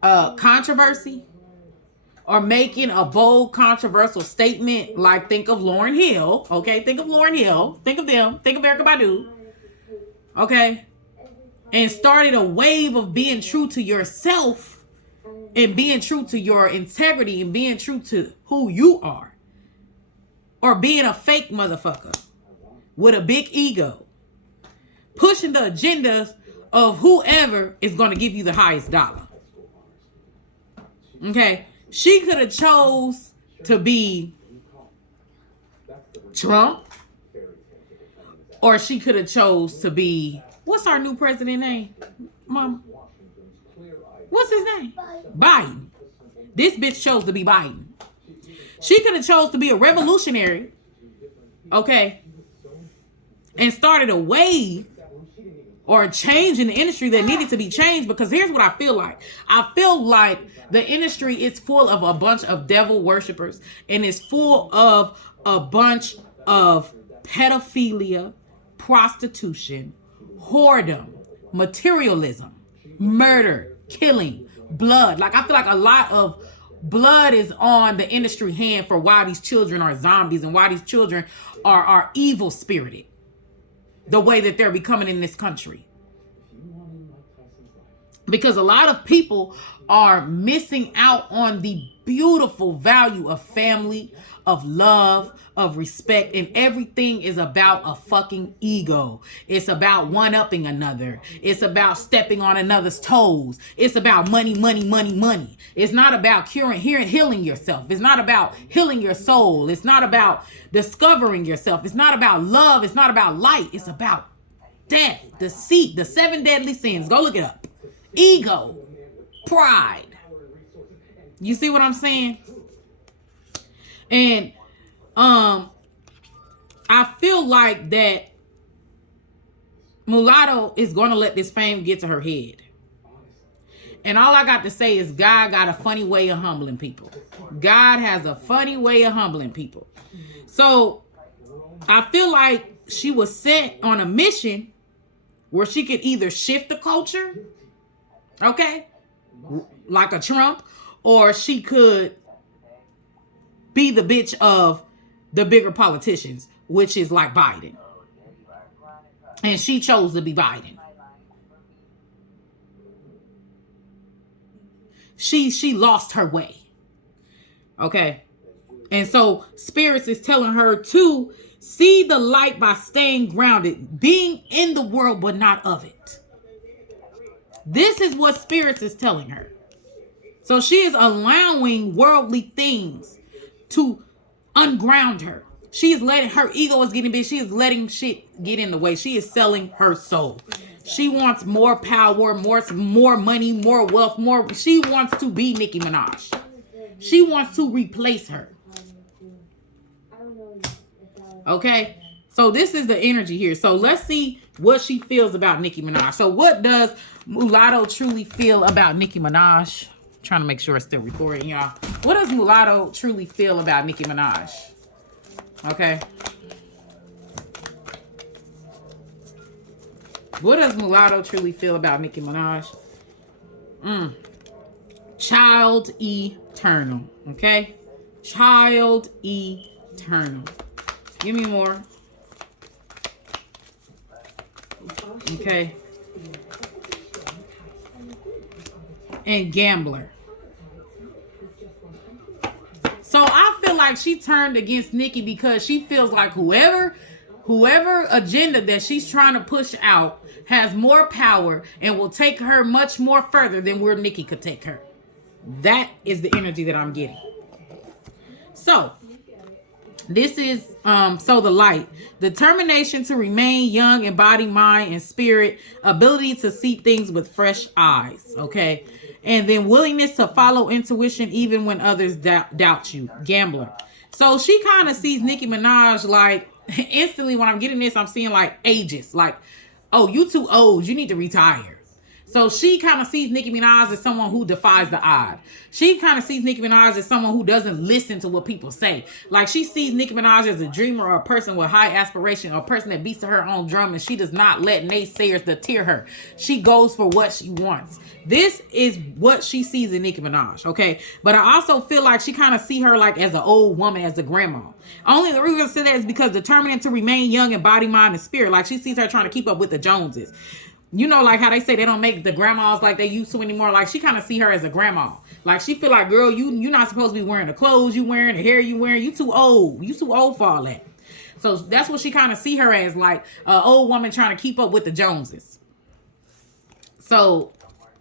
controversy, or making a bold controversial statement, like think of Lauryn Hill. Okay, think of Lauryn Hill, think of them, think of Erykah Badu. Okay, and started a wave of being true to yourself, and being true to your integrity, and being true to who you are. or being a fake motherfucker with a big ego, pushing the agendas of whoever is going to give you the highest dollar. Okay? She could have chose to be Trump, or she could have chose to be, what's our new president name, Mom? What's his name? Biden. This bitch chose to be Biden. She could have chose to be a revolutionary, okay, and started a wave or a change in the industry that needed to be changed. Because here's what I feel like. I feel like the industry is full of a bunch of devil worshipers, and it's full of a bunch of pedophilia, prostitution, whoredom, materialism, murder, killing, blood. Like, I feel like a lot of blood is on the industry hand for why these children are zombies and why these children are evil spirited the way that they're becoming in this country. Because a lot of people are missing out on the beautiful value of family, of love, of respect, and everything is about a fucking ego. It's about one-upping another. It's about stepping on another's toes. It's about money, money, money, money. It's not about healing yourself. It's not about healing your soul. It's not about discovering yourself. It's not about love. It's not about light. It's about death, deceit, the 7 deadly sins. Go look it up. Ego, pride. You see what I'm saying? And I feel like that Mulatto is going to let this fame get to her head. And all I got to say is God got a funny way of humbling people. God has a funny way of humbling people. So I feel like she was set on a mission where she could either shift the culture, okay, like a Trump, or she could be the bitch of the bigger politicians, which is like Biden. And she chose to be Biden. She lost her way. Okay. And so Spirits is telling her to see the light by staying grounded, being in the world but not of it. This is what Spirits is telling her. So she is allowing worldly things to unground her. She is letting, her ego is getting big. She is letting shit get in the way. She is selling her soul. She wants more power, more money, more wealth, more. She wants to be Nicki Minaj. She wants to replace her. Okay? So this is the energy here. So let's see what she feels about Nicki Minaj. So what does Mulatto truly feel about Nicki Minaj? Trying to make sure it's still recording, y'all. What does Mulatto truly feel about Nicki Minaj? Okay. What does Mulatto truly feel about Nicki Minaj? Child eternal. Okay? Child eternal. Give me more. Okay. And gambler. So I feel like she turned against Nicki because she feels like whoever agenda that she's trying to push out has more power and will take her much more further than where Nicki could take her. That is the energy that I'm getting. So this is so the light, determination to remain young in body, mind, and spirit, ability to see things with fresh eyes. Okay. And then willingness to follow intuition even when others doubt you. Gambler. So she kind of sees Nicki Minaj like instantly when I'm getting this, I'm seeing like ages. Like, oh, you too old. You need to retire. So she kind of sees Nicki Minaj as someone who defies the odds. She kind of sees Nicki Minaj as someone who doesn't listen to what people say. Like she sees Nicki Minaj as a dreamer or a person with high aspiration or a person that beats to her own drum and she does not let naysayers deter her. She goes for what she wants. This is what she sees in Nicki Minaj, okay? But I also feel like she kind of see her like as an old woman, as a grandma. Only the reason I say that is because determined to remain young in body, mind, and spirit. Like she sees her trying to keep up with the Joneses. You know, like how they say they don't make the grandmas like they used to anymore. Like she kind of see her as a grandma. Like she feel like, girl, you're not supposed to be wearing the clothes you wearing, the hair you wearing. You too old. You too old for all that. So that's what she kind of see her as, like an old woman trying to keep up with the Joneses. So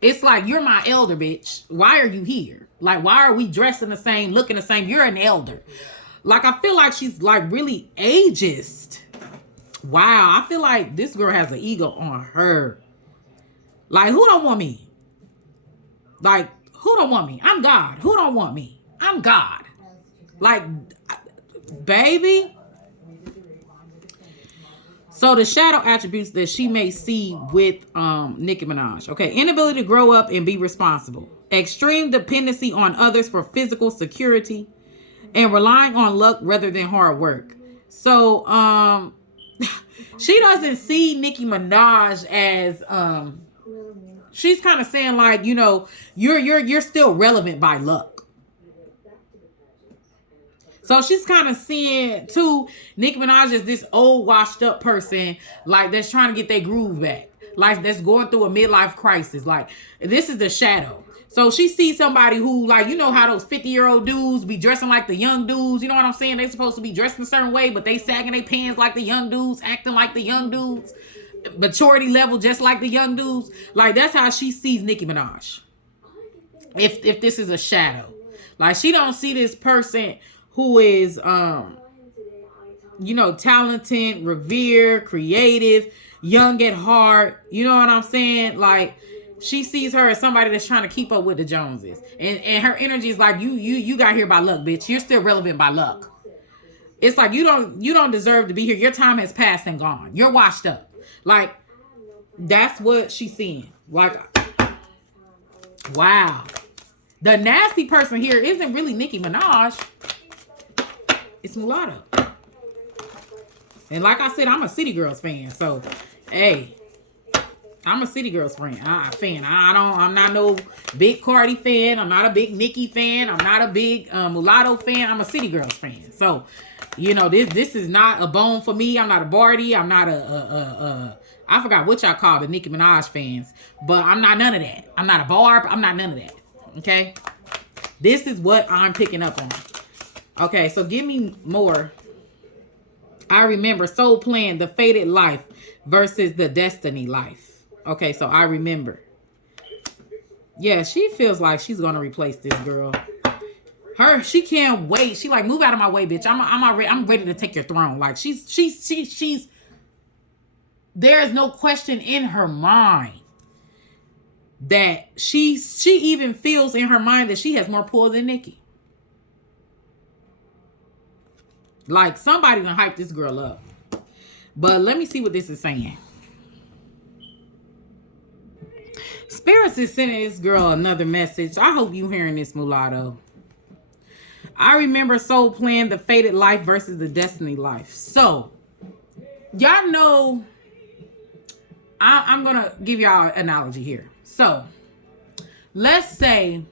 it's like, you're my elder, bitch. Why are you here? Like, why are we dressing the same, looking the same? You're an elder. Like, I feel like she's like really ageist. Wow, I feel like this girl has an ego on her. Like, who don't want me? Like, who don't want me? I'm God. Who don't want me? I'm God. Like, baby. So the shadow attributes that she may see with Nicki Minaj. Okay, inability to grow up and be responsible. Extreme dependency on others for physical security. And relying on luck rather than hard work. So, she doesn't see Nicki Minaj as she's kind of saying like, you know, you're still relevant by luck. So she's kind of seeing too Nicki Minaj as this old washed up person, like that's trying to get their groove back, like that's going through a midlife crisis. Like this is the shadow. So she sees somebody who, like, you know how those 50-year-old dudes be dressing like the young dudes. You know what I'm saying? They supposed to be dressed in a certain way, but they sagging their pants like the young dudes, acting like the young dudes, maturity level just like the young dudes. Like, that's how she sees Nicki Minaj. If this is a shadow. Like, she don't see this person who is, you know, talented, revered, creative, young at heart. You know what I'm saying? Like, she sees her as somebody that's trying to keep up with the Joneses. And her energy is like, you got here by luck, bitch. You're still relevant by luck. It's like you don't deserve to be here. Your time has passed and gone. You're washed up. Like, that's what she's seeing. Like, wow. The nasty person here isn't really Nicki Minaj. It's Mulatto. And like I said, I'm a City Girls fan. So, hey, I'm a City Girls fan. I'm not no big Cardi fan. I'm not a big Nicki fan. I'm not a big Mulatto fan. I'm a City Girls fan. So, you know, this is not a bone for me. I'm not a Barty. I'm not I forgot what y'all call the Nicki Minaj fans. But I'm not none of that. I'm not a Barb. I'm not none of that. Okay? This is what I'm picking up on. Okay, so give me more. I remember Soul Plan, the fated life versus the destiny life. Okay, so I remember. Yeah, she feels like she's gonna replace this girl. She can't wait. She like, move out of my way, bitch. I'm ready to take your throne. Like she's. There is no question in her mind that she even feels in her mind that she has more pull than Nicki. Like, somebody done hype this girl up. But let me see what this is saying. Spirits is sending this girl another message. I hope you hearing this, Mulatto. I remember Soul Plan, the fated life versus the destiny life. So, y'all know, I'm going to give y'all an analogy here. So, let's say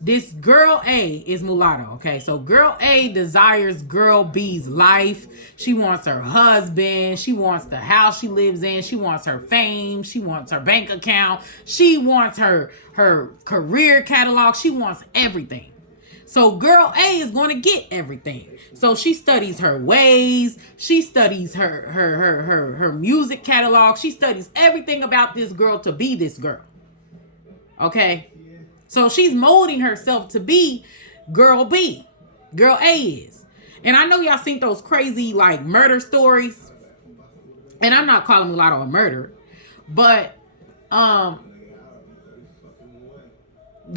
this girl A is Mulatto, okay? So girl A desires girl B's life. She wants her husband. She wants the house she lives in. She wants her fame. She wants her bank account. She wants her career catalog. She wants everything. So girl A is going to get everything. So she studies her ways. She studies her music catalog. She studies everything about this girl to be this girl. Okay? So she's molding herself to be girl B. Girl A is. And I know y'all seen those crazy like murder stories. And I'm not calling Mulatto a murderer. But the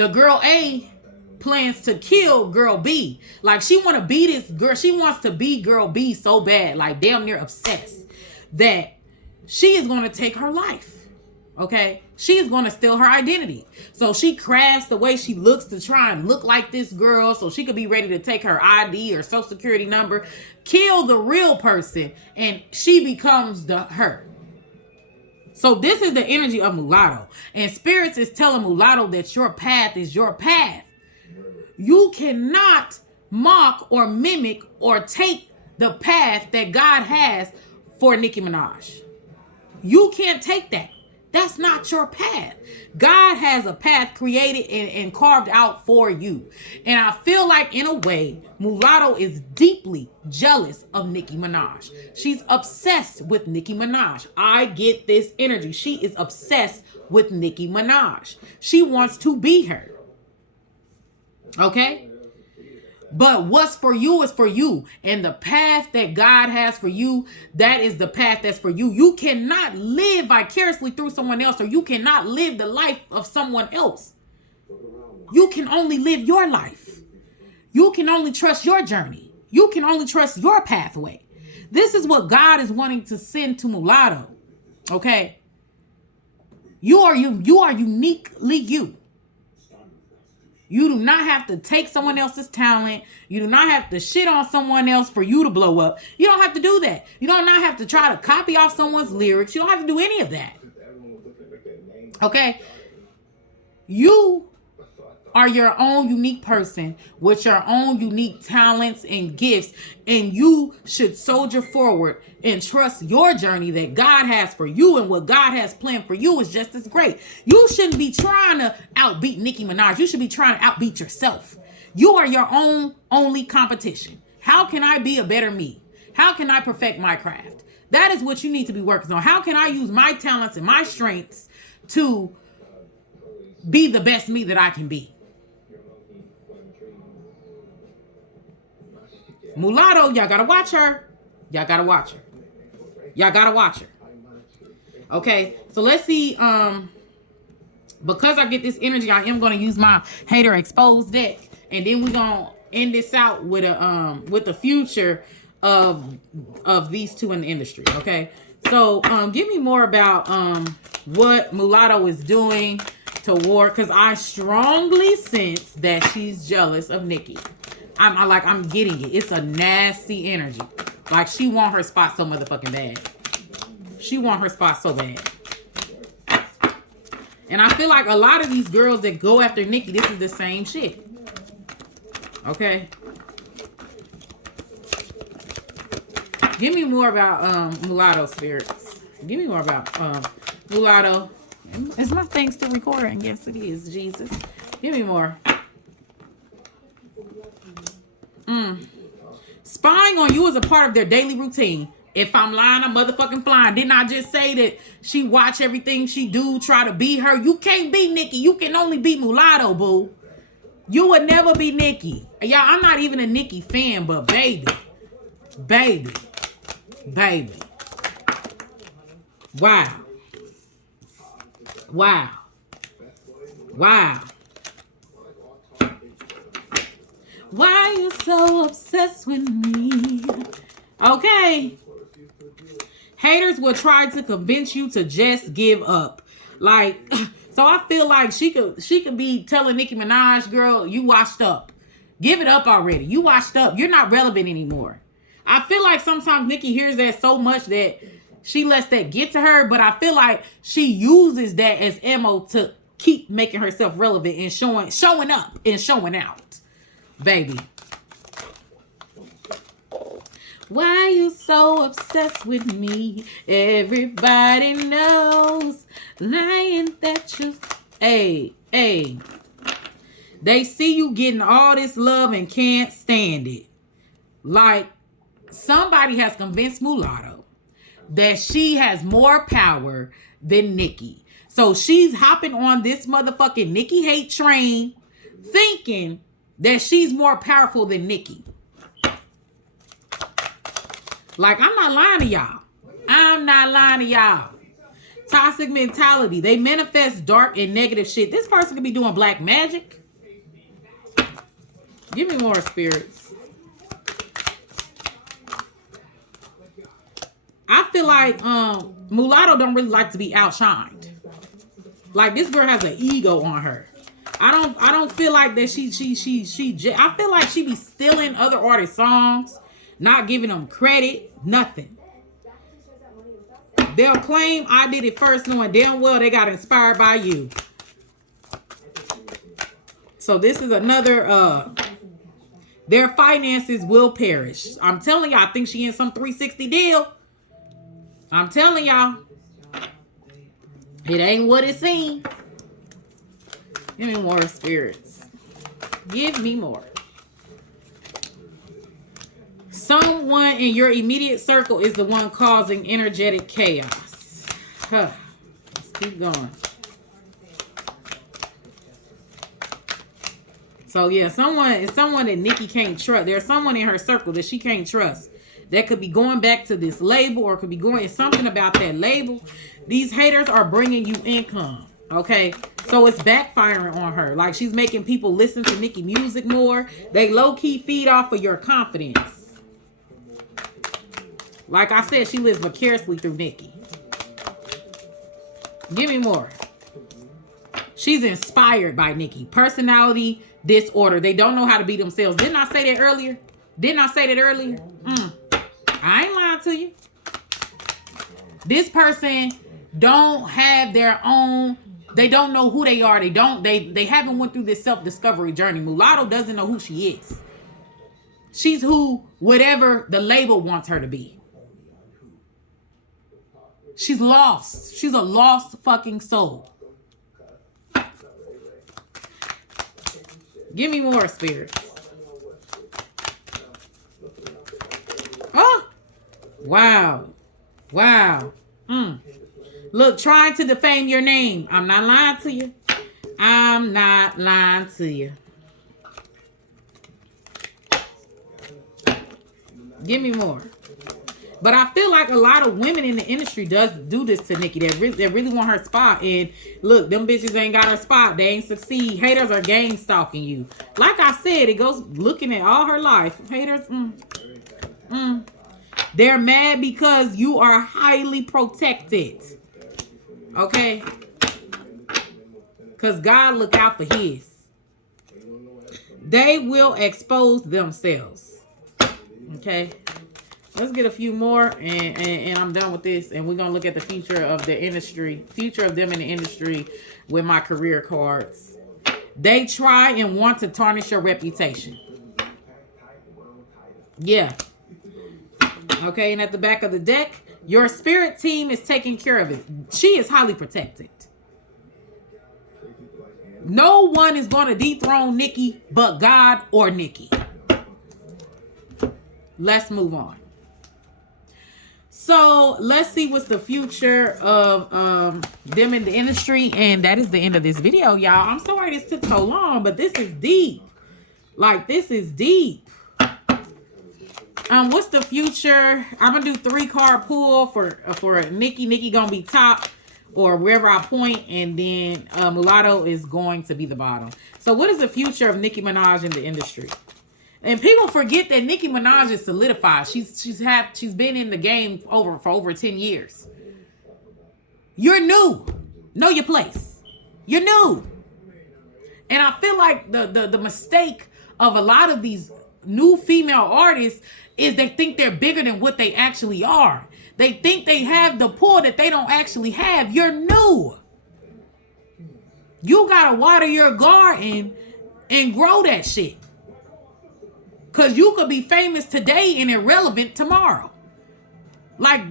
girl A plans to kill girl B. Like, she want to be this girl. She wants to be girl B so bad. Like, damn near obsessed. That she is going to take her life. Okay, she is going to steal her identity. So she crafts the way she looks to try and look like this girl so she could be ready to take her ID or social security number, kill the real person, and she becomes her. So this is the energy of Mulatto. And Spirits is telling Mulatto that your path is your path. You cannot mock or mimic or take the path that God has for Nicki Minaj. You can't take that. That's not your path. God has a path created and carved out for you. And I feel like, in a way, Mulatto is deeply jealous of Nicki Minaj. She's obsessed with Nicki Minaj. I get this energy. She is obsessed with Nicki Minaj. She wants to be her. Okay? But what's for you is for you. And the path that God has for you, that is the path that's for you. You cannot live vicariously through someone else, or you cannot live the life of someone else. You can only live your life. You can only trust your journey. You can only trust your pathway. This is what God is wanting to send to Mulatto. Okay? You are you. You are uniquely you. You do not have to take someone else's talent. You do not have to shit on someone else for you to blow up. You don't have to do that. You do not have to try to copy off someone's lyrics. You don't have to do any of that. Okay? You are your own unique person with your own unique talents and gifts, and you should soldier forward and trust your journey that God has for you, and what God has planned for you is just as great. You shouldn't be trying to outbeat Nicki Minaj. You should be trying to outbeat yourself. You are your own only competition. How can I be a better me? How can I perfect my craft? That is what you need to be working on. How can I use my talents and my strengths to be the best me that I can be? Mulatto, y'all gotta watch her. Y'all gotta watch her. Y'all gotta watch her. Okay, so let's see. Because I get this energy, I am gonna use my hater exposed deck, and then we're gonna end this out with the future of these two in the industry. Okay, so give me more about what Mulatto is doing toward, because I strongly sense that she's jealous of Nicki. I'm getting it. It's a nasty energy. Like, she want her spot so motherfucking bad. She want her spot so bad. And I feel like a lot of these girls that go after Nicki, this is the same shit. Okay? Give me more about Mulatto, spirits. Give me more about Mulatto. Is my thing still recording? Yes, it is. Jesus. Give me more. Spying on you is a part of their daily routine. If I'm lying, I'm motherfucking flying. Didn't I just say that she watch everything she do, try to be her? You can't be Nicki. You can only be Mulatto, boo. You would never be Nicki. Y'all, I'm not even a Nicki fan, but baby. Wow. Why you so obsessed with me? Okay. Haters will try to convince you to just give up. Like, so I feel like she could be telling Nicki Minaj, girl, you washed up. Give it up already. You washed up. You're not relevant anymore. I feel like sometimes Nicki hears that so much that she lets that get to her, but I feel like she uses that as ammo to keep making herself relevant and showing up and showing out. Baby. Why you so obsessed with me? Everybody knows. Lying that you... Hey. They see you getting all this love and can't stand it. Like, somebody has convinced Mulatto that she has more power than Nicki. So she's hopping on this motherfucking Nicki hate train, thinking that she's more powerful than Nicki. Like, I'm not lying to y'all. I'm not lying to y'all. Toxic mentality. They manifest dark and negative shit. This person could be doing black magic. Give me more, spirits. I feel like Mulatto don't really like to be outshined. Like, this girl has an ego on her. I don't feel like that I feel like she be stealing other artists' songs, not giving them credit, nothing. They'll claim I did it first, knowing damn well they got inspired by you. So this is another their finances will perish. I'm telling y'all, I think she in some 360 deal. I'm telling y'all. It ain't what it seems. Give me more, spirits. Give me more. Someone in your immediate circle is the one causing energetic chaos. Huh. Let's keep going. So yeah, someone that Nicki can't trust. There's someone in her circle that she can't trust. That could be going back to this label, or could be going something about that label. These haters are bringing you income. Okay, so it's backfiring on her. Like, she's making people listen to Nicki music more. They low-key feed off of your confidence. Like I said, she lives vicariously through Nicki. Give me more. She's inspired by Nicki. Personality disorder. They don't know how to be themselves. Didn't I say that earlier? I ain't lying to you. This person don't have their own. They don't know who they are. They haven't went through this self-discovery journey. Mulatto doesn't know who she is. She's who whatever the label wants her to be. She's lost. She's a lost fucking soul. Give me more, spirits. Oh, wow. Wow. Look, trying to defame your name. I'm not lying to you. I'm not lying to you. Give me more. But I feel like a lot of women in the industry does do this to Nicki. They really want her spot. And look, them bitches ain't got her spot. They ain't succeed. Haters are gang stalking you. Like I said, it goes looking at all her life. Haters, They're mad because you are highly protected. Okay? Because God look out for his. They will expose themselves. Okay? Let's get a few more, and I'm done with this. And we're going to look at the future of the industry. Future of them in the industry with my career cards. They try and want to tarnish your reputation. Yeah. Okay, and at the back of the deck, your spirit team is taking care of it. She is highly protected. No one is going to dethrone Nicki but God or Nicki. Let's move on. So let's see what's the future of them in the industry. And that is the end of this video, y'all. I'm sorry this took so long, but this is deep. Like, this is deep. What's the future? I'm gonna do 3-card pull for Nicki. Nicki gonna be top or wherever I point, and then Mulatto is going to be the bottom. So what is the future of Nicki Minaj in the industry? And people forget that Nicki Minaj is solidified. She's been in the game for over 10 years. You're new. Know your place. You're new. And I feel like the mistake of a lot of these new female artists is they think they're bigger than what they actually are. They think they have the pull that they don't actually have. You're new. You gotta water your garden and grow that shit. Because you could be famous today and irrelevant tomorrow. Like,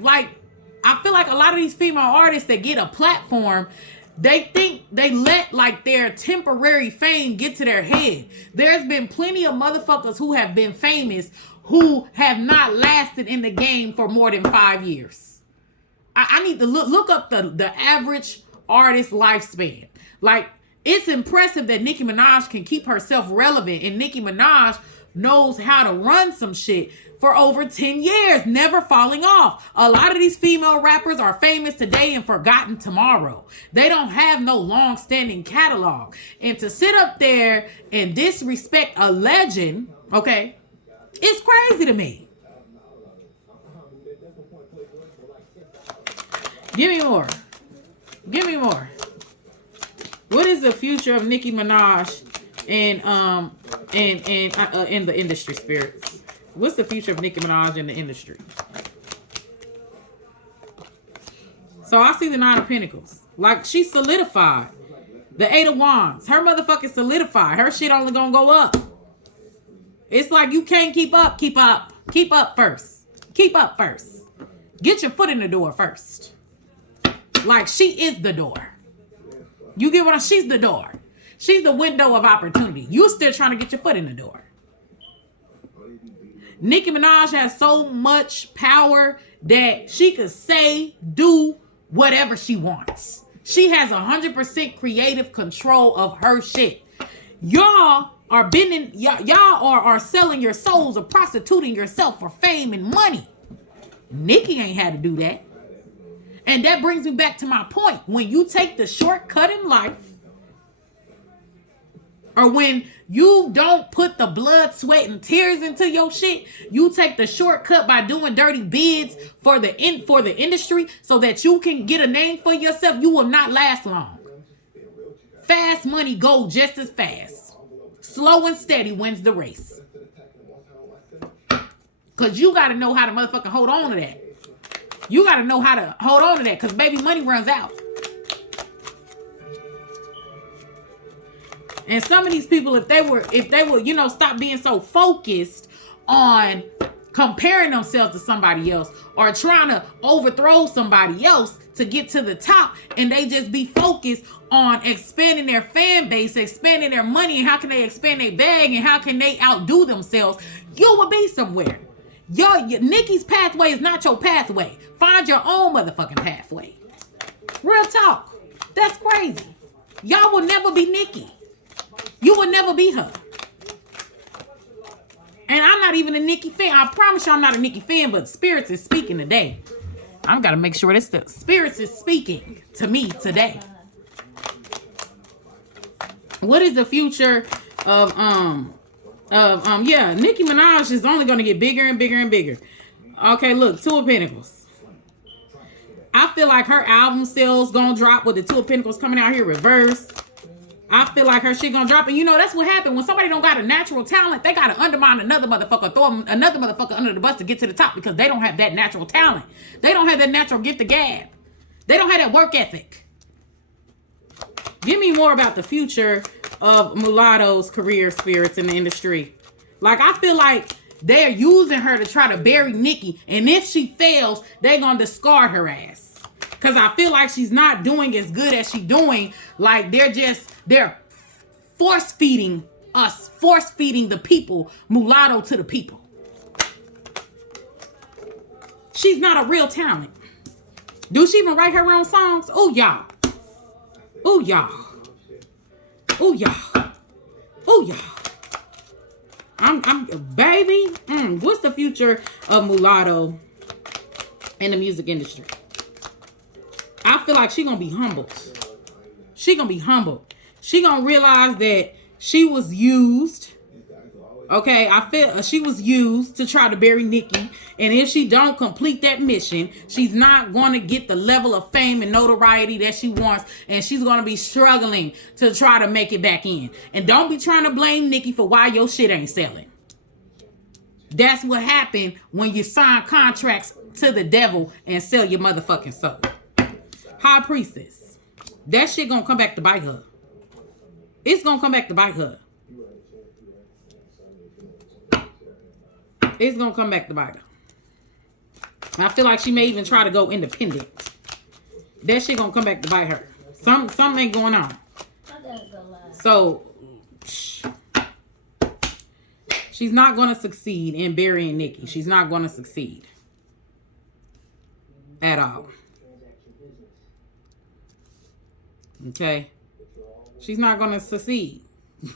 I feel like a lot of these female artists that get a platform, they think they let like their temporary fame get to their head. There's been plenty of motherfuckers who have been famous who have not lasted in the game for more than 5 years. I need to look up the average artist lifespan. Like, it's impressive that Nicki Minaj can keep herself relevant, and Nicki Minaj knows how to run some shit for over 10 years, never falling off. A lot of these female rappers are famous today and forgotten tomorrow. They don't have no long-standing catalog. And to sit up there and disrespect a legend, okay, it's crazy to me. Give me more. Give me more. What is the future of Nicki Minaj in the industry, spirits? What's the future of Nicki Minaj in the industry? So I see the 9 of Pentacles. Like, she's solidified. The 8 of Wands. Her motherfucking solidified. Her shit only gonna go up. It's like you can't keep up. Keep up. Keep up first. Keep up first. Get your foot in the door first. Like, she is the door. You get what I'm, she's the door. She's the window of opportunity. You still trying to get your foot in the door. Nicki Minaj has so much power that she could say, do whatever she wants. She has 100% creative control of her shit. Y'all are bending, y'all are selling your souls or prostituting yourself for fame and money. Nicki ain't had to do that. And that brings me back to my point. When you take the shortcut in life, or when you don't put the blood, sweat, and tears into your shit, you take the shortcut by doing dirty bids for the industry so that you can get a name for yourself, you will not last long. Fast money go just as fast. Slow and steady wins the race. Because you got to know how to motherfucking hold on to that. You got to know how to hold on to that, because baby, money runs out. And some of these people, if they were, you know, stop being so focused on comparing themselves to somebody else or trying to overthrow somebody else to get to the top, and they just be focused on expanding their fan base, expanding their money, and how can they expand their bag, and how can they outdo themselves, you will be somewhere. Nicki's pathway is not your pathway. Find your own motherfucking pathway. Real talk. That's crazy. Y'all will never be Nicki. You will never be her. And I'm not even a Nicki fan. I promise you I'm not a Nicki fan, but Spirits is speaking today. I've got to make sure this the Spirits is speaking to me today. What is the future of Nicki Minaj is only going to get bigger and bigger and bigger. Okay, look, Two of Pentacles. I feel like her album sales going to drop with the Two of Pentacles coming out here reverse. I feel like her shit gonna drop. And you know, that's what happened. When somebody don't got a natural talent, they gotta undermine another motherfucker, throw another motherfucker under the bus to get to the top, because they don't have that natural talent. They don't have that natural gift of gab. They don't have that work ethic. Give me more about the future of Mulatto's career, Spirits, in the industry. Like, I feel like they're using her to try to bury Nicki, and if she fails, they're gonna discard her ass. Because I feel like she's not doing as good as she's doing. Like, they're force-feeding us, force-feeding the people, Mulatto to the people. She's not a real talent. Do she even write her own songs? Oh, y'all. Oh, y'all. Oh, y'all. Oh, y'all. Baby, what's the future of Mulatto in the music industry? I feel like she's going to be humbled. She's going to be humbled. She's going to realize that she was used. Okay, I feel she was used to try to bury Nicki. And if she don't complete that mission, she's not going to get the level of fame and notoriety that she wants. And she's going to be struggling to try to make it back in. And don't be trying to blame Nicki for why your shit ain't selling. That's what happened when you sign contracts to the devil and sell your motherfucking soul. High Priestess. That shit gonna come back to bite her. It's gonna come back to bite her. It's gonna come back to bite her. I feel like she may even try to go independent. That shit gonna come back to bite her. Something ain't going on. So she's not gonna succeed in burying Nicki. She's not gonna succeed at all. Okay, she's not going to succeed.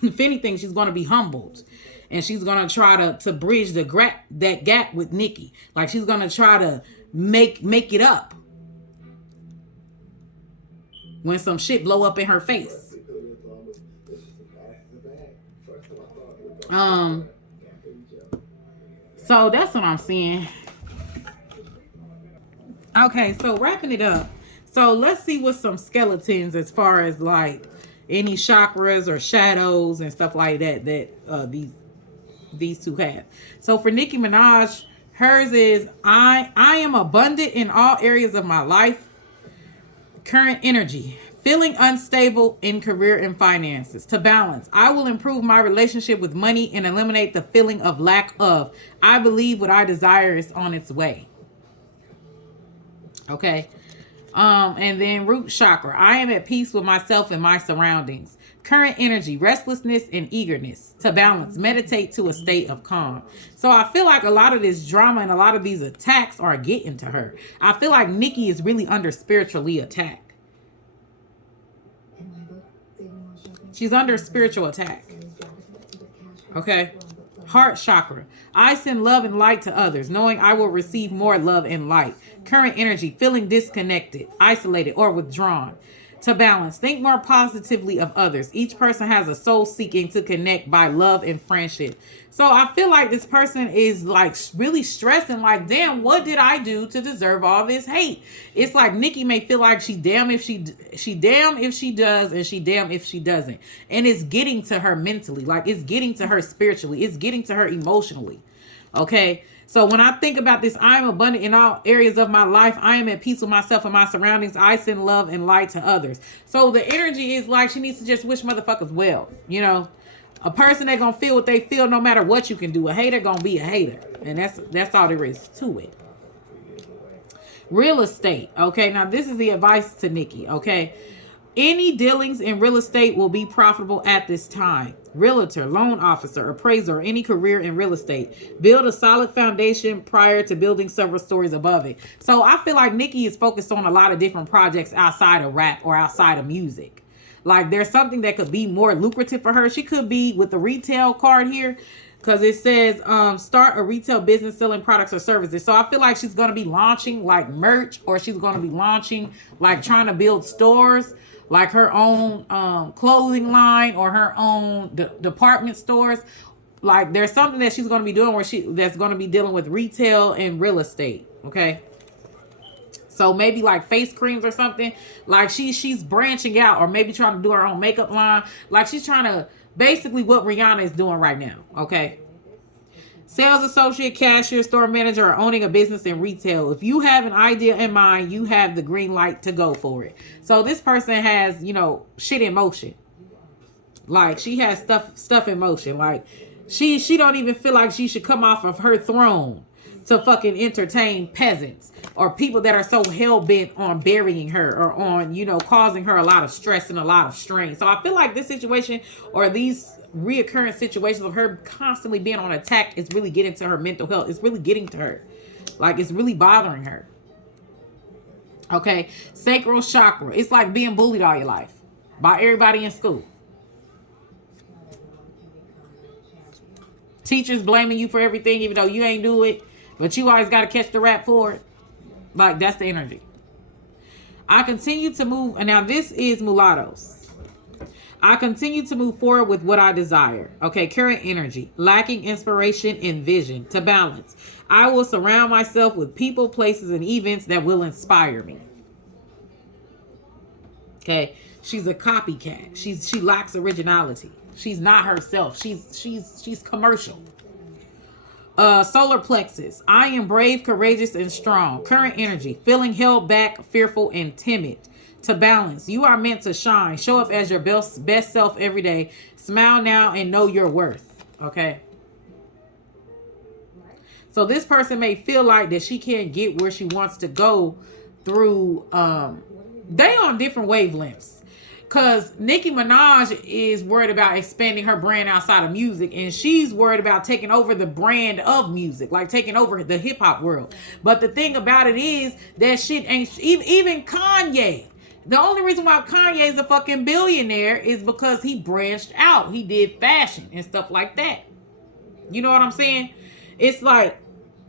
If anything, she's going to be humbled, and she's going to try to bridge that gap with Nicki. Like, she's going to try to make it up when some shit blow up in her face. So that's what I'm seeing. Okay, so wrapping it up. So let's see what some skeletons, as far as like any chakras or shadows and stuff like that these two have. So for Nicki Minaj, hers is I am abundant in all areas of my life. Current energy, feeling unstable in career and finances. To balance, I will improve my relationship with money and eliminate the feeling of lack of. I believe what I desire is on its way. Okay. And then root chakra. I am at peace with myself and my surroundings. Current energy, restlessness and eagerness. To balance, meditate to a state of calm. So I feel like a lot of this drama and a lot of these attacks are getting to her. I feel like Nicki is really under spiritually attack. She's under spiritual attack. Okay. Heart chakra. I send love and light to others, knowing I will receive more love and light. Current energy, feeling disconnected, isolated, or withdrawn. To balance, think more positively of others. Each person has a soul seeking to connect by love and friendship. So I feel like this person is like really stressing, like, damn, what did I do to deserve all this hate? It's like Nicki may feel like she damn if she damn if she does and she damn if she doesn't. And it's getting to her mentally, like it's getting to her spiritually, it's getting to her emotionally. Okay. So when I think about this, I am abundant in all areas of my life. I am at peace with myself and my surroundings. I send love and light to others. So the energy is like she needs to just wish motherfuckers well. You know, a person that gonna feel what they feel no matter what you can do. A hater gonna be a hater. And that's all there is to it. Real estate. Okay, now this is the advice to Nicki. Okay. Any dealings in real estate will be profitable at this time. Realtor, loan officer, appraiser, or any career in real estate. Build a solid foundation prior to building several stories above it. So I feel like Nicki is focused on a lot of different projects outside of rap or outside of music. Like there's something that could be more lucrative for her. She could be with the retail card here, because it says start a retail business selling products or services. So I feel like she's going to be launching like merch, or she's going to be launching like trying to build stores, like her own clothing line or her own department stores. Like there's something that she's going to be doing that's going to be dealing with retail and real estate. Okay. So maybe like face creams or something. Like she's branching out, or maybe trying to do her own makeup line. Like she's trying to basically what Rihanna is doing right now. Okay. Sales associate, cashier, store manager, or owning a business in retail. If you have an idea in mind, you have the green light to go for it. So this person has, you know, shit in motion. Like she has stuff in motion. Like she don't even feel like she should come off of her throne to fucking entertain peasants or people that are so hell-bent on burying her or on, you know, causing her a lot of stress and a lot of strain. So I feel like this situation or these reoccurring situations of her constantly being on attack is really getting to her mental health. It's really getting to her. Like it's really bothering her. Okay. Sacral chakra. It's like being bullied all your life by everybody in school. Teachers blaming you for everything, even though you ain't do it, but you always got to catch the rap for it. Like that's the energy. I continue to move. And now this is mulattoes. I continue to move forward with what I desire. Okay, current energy, lacking inspiration and vision. To balance, I will surround myself with people, places, and events that will inspire me. Okay, she's a copycat. She lacks originality. She's not herself. She's commercial. Solar plexus. I am brave, courageous, and strong. Current energy, feeling held back, fearful, and timid. To balance, you are meant to shine. Show up as your best self every day. Smile now and know your worth. Okay. So this person may feel like that she can't get where she wants to go through. They on different wavelengths. Because Nicki Minaj is worried about expanding her brand outside of music. And she's worried about taking over the brand of music. Like taking over the hip hop world. But the thing about it is that shit ain't... Even Kanye. The only reason why Kanye is a fucking billionaire is because he branched out. He did fashion and stuff like that. You know what I'm saying? It's like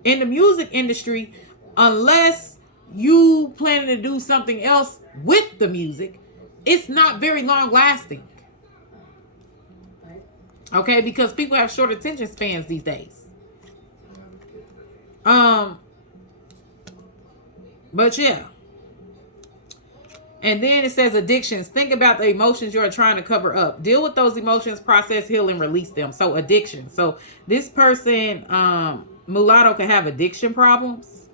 in the music industry, unless you planning to do something else with the music, it's not very long lasting. Okay, because people have short attention spans these days. But yeah. And then it says addictions. Think about the emotions you are trying to cover up. Deal with those emotions, process, heal, and release them. So addiction. So this person, mulatto, can have addiction problems.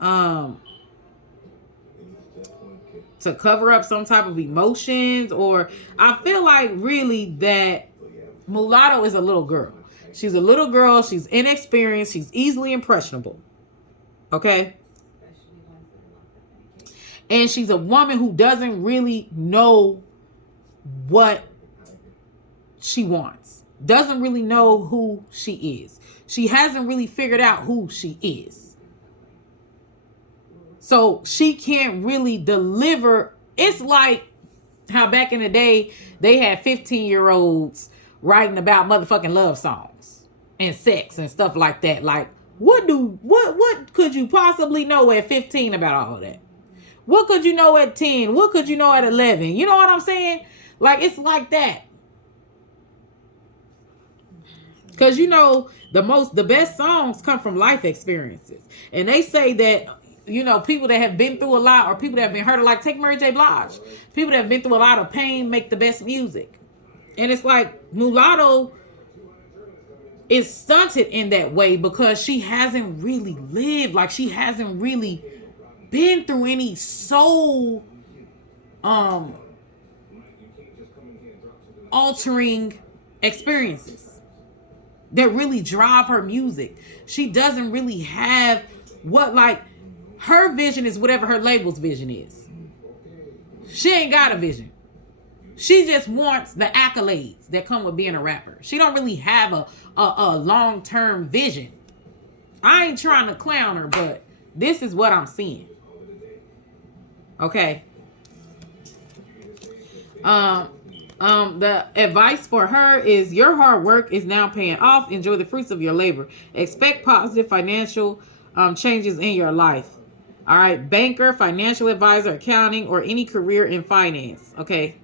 To cover up some type of emotions, or I feel like really that mulatto is a little girl. She's a little girl. She's inexperienced. She's easily impressionable. Okay. And she's a woman who doesn't really know what she wants. Doesn't really know who she is. She hasn't really figured out who she is. So she can't really deliver. It's like how back in the day they had 15-year-olds writing about motherfucking love songs and sex and stuff like that. Like, what could you possibly know at 15 about all of that? What could you know at 10? What could you know at 11? You know what I'm saying? Like, it's like that. Because, you know, the best songs come from life experiences. And they say that, you know, people that have been through a lot, or people that have been hurt, like take Mary J. Blige. People that have been through a lot of pain make the best music. And it's like Mulatto is stunted in that way because she hasn't really lived. Like, she hasn't really been through any soul altering experiences that really drive her music. She doesn't really have what, like, her vision is whatever her label's vision is. She ain't got a vision. She just wants the accolades that come with being a rapper. She don't really have a long-term vision. I ain't trying to clown her, but this is what I'm seeing. Okay. The advice for her is your hard work is now paying off. Enjoy the fruits of your labor. Expect positive financial changes in your life. All right. Banker, financial advisor, accounting, or any career in finance. Okay.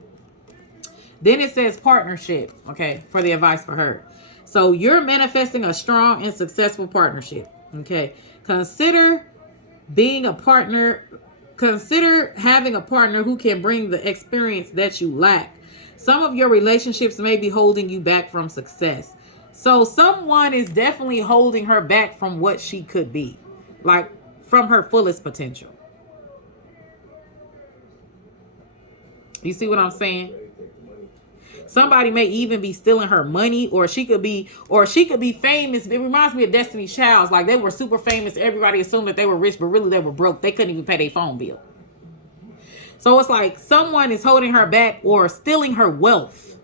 Then it says partnership. Okay. For the advice for her. So you're manifesting a strong and successful partnership. Okay. Consider having a partner who can bring the experience that you lack. Some of your relationships may be holding you back from success. So someone is definitely holding her back from what she could be, like from her fullest potential. You see what I'm saying? Somebody may even be stealing her money, or she could be famous. It reminds me of Destiny's Child. Like, they were super famous. Everybody assumed that they were rich, but really they were broke. They couldn't even pay their phone bill. So it's like someone is holding her back or stealing her wealth.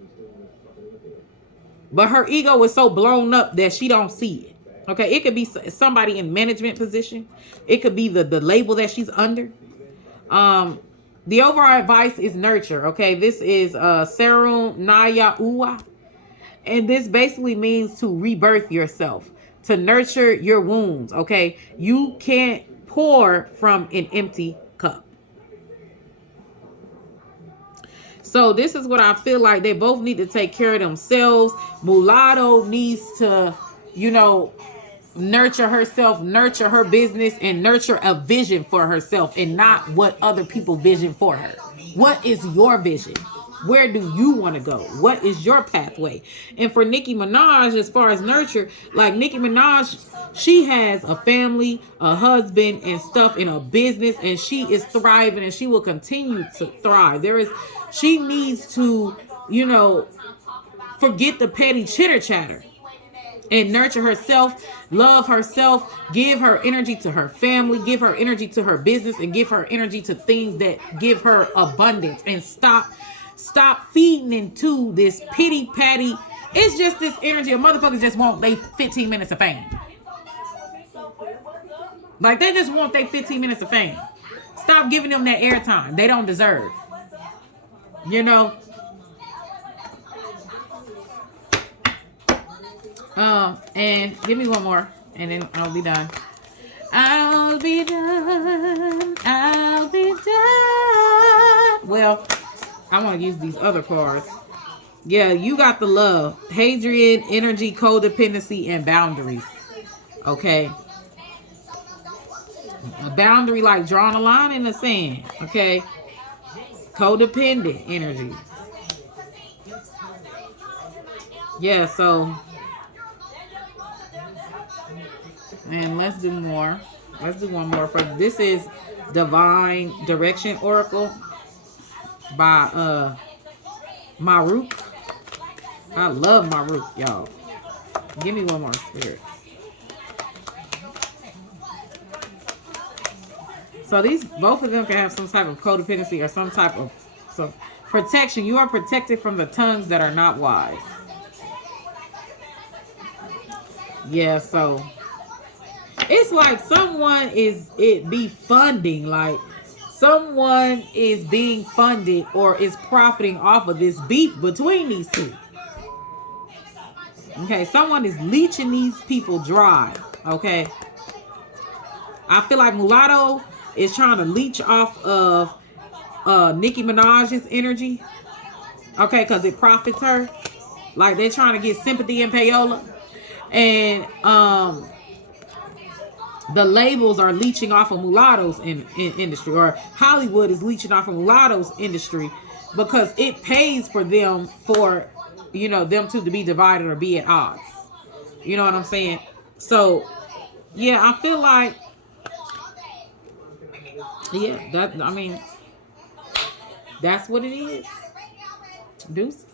But her ego is so blown up that she don't see it. Okay, it could be somebody in management position. It could be the label that she's under. The overall advice is nurture. Okay, this is Serum Naya Uwa. And this basically means to rebirth yourself, to nurture your wounds. Okay, you can't pour from an empty cup. So this is what I feel like. They both need to take care of themselves. Mulatto needs to, you know, nurture herself, nurture her business, and nurture a vision for herself and not what other people vision for her. What is your vision? Where do you want to go? What is your pathway? And for Nicki Minaj, as far as nurture, like Nicki Minaj, she has a family, a husband, and stuff in a business, and she is thriving, and she will continue to thrive. She needs to, you know, forget the petty chitter chatter and nurture herself, love herself, give her energy to her family, give her energy to her business, and give her energy to things that give her abundance, and stop feeding into this pity patty. It's just this energy of motherfuckers just want they 15 minutes of fame. Like, they just want their 15 minutes of fame. Stop giving them that airtime they don't deserve. You know? And give me one more, and then I'll be done. I'll be done. Well, I want to use these other cards. Yeah, you got the love. Hadrian, energy, codependency, and boundaries. Okay. A boundary, like drawing a line in the sand. Okay. Codependent energy. Yeah, so. And let's do more. Let's do one more. This is Divine Direction Oracle by Maruk. I love Maruk, y'all. Give me one more, spirit. So these, both of them can have some type of codependency or some type of protection. You are protected from the tongues that are not wise. Yeah, so it's like someone be funding, like someone is being funded or is profiting off of this beef between these two. Okay, someone is leeching these people dry. Okay, I feel like Mulatto is trying to leech off of Nicki Minaj's energy. Okay, because it profits her. Like they're trying to get sympathy and payola. And the labels are leeching off of Mulatto's in industry, or Hollywood is leeching off of Mulatto's industry because it pays for them for, you know, them two to be divided or be at odds. You know what I'm saying? So, yeah, I feel like, yeah, I mean, that's what it is. Deuces.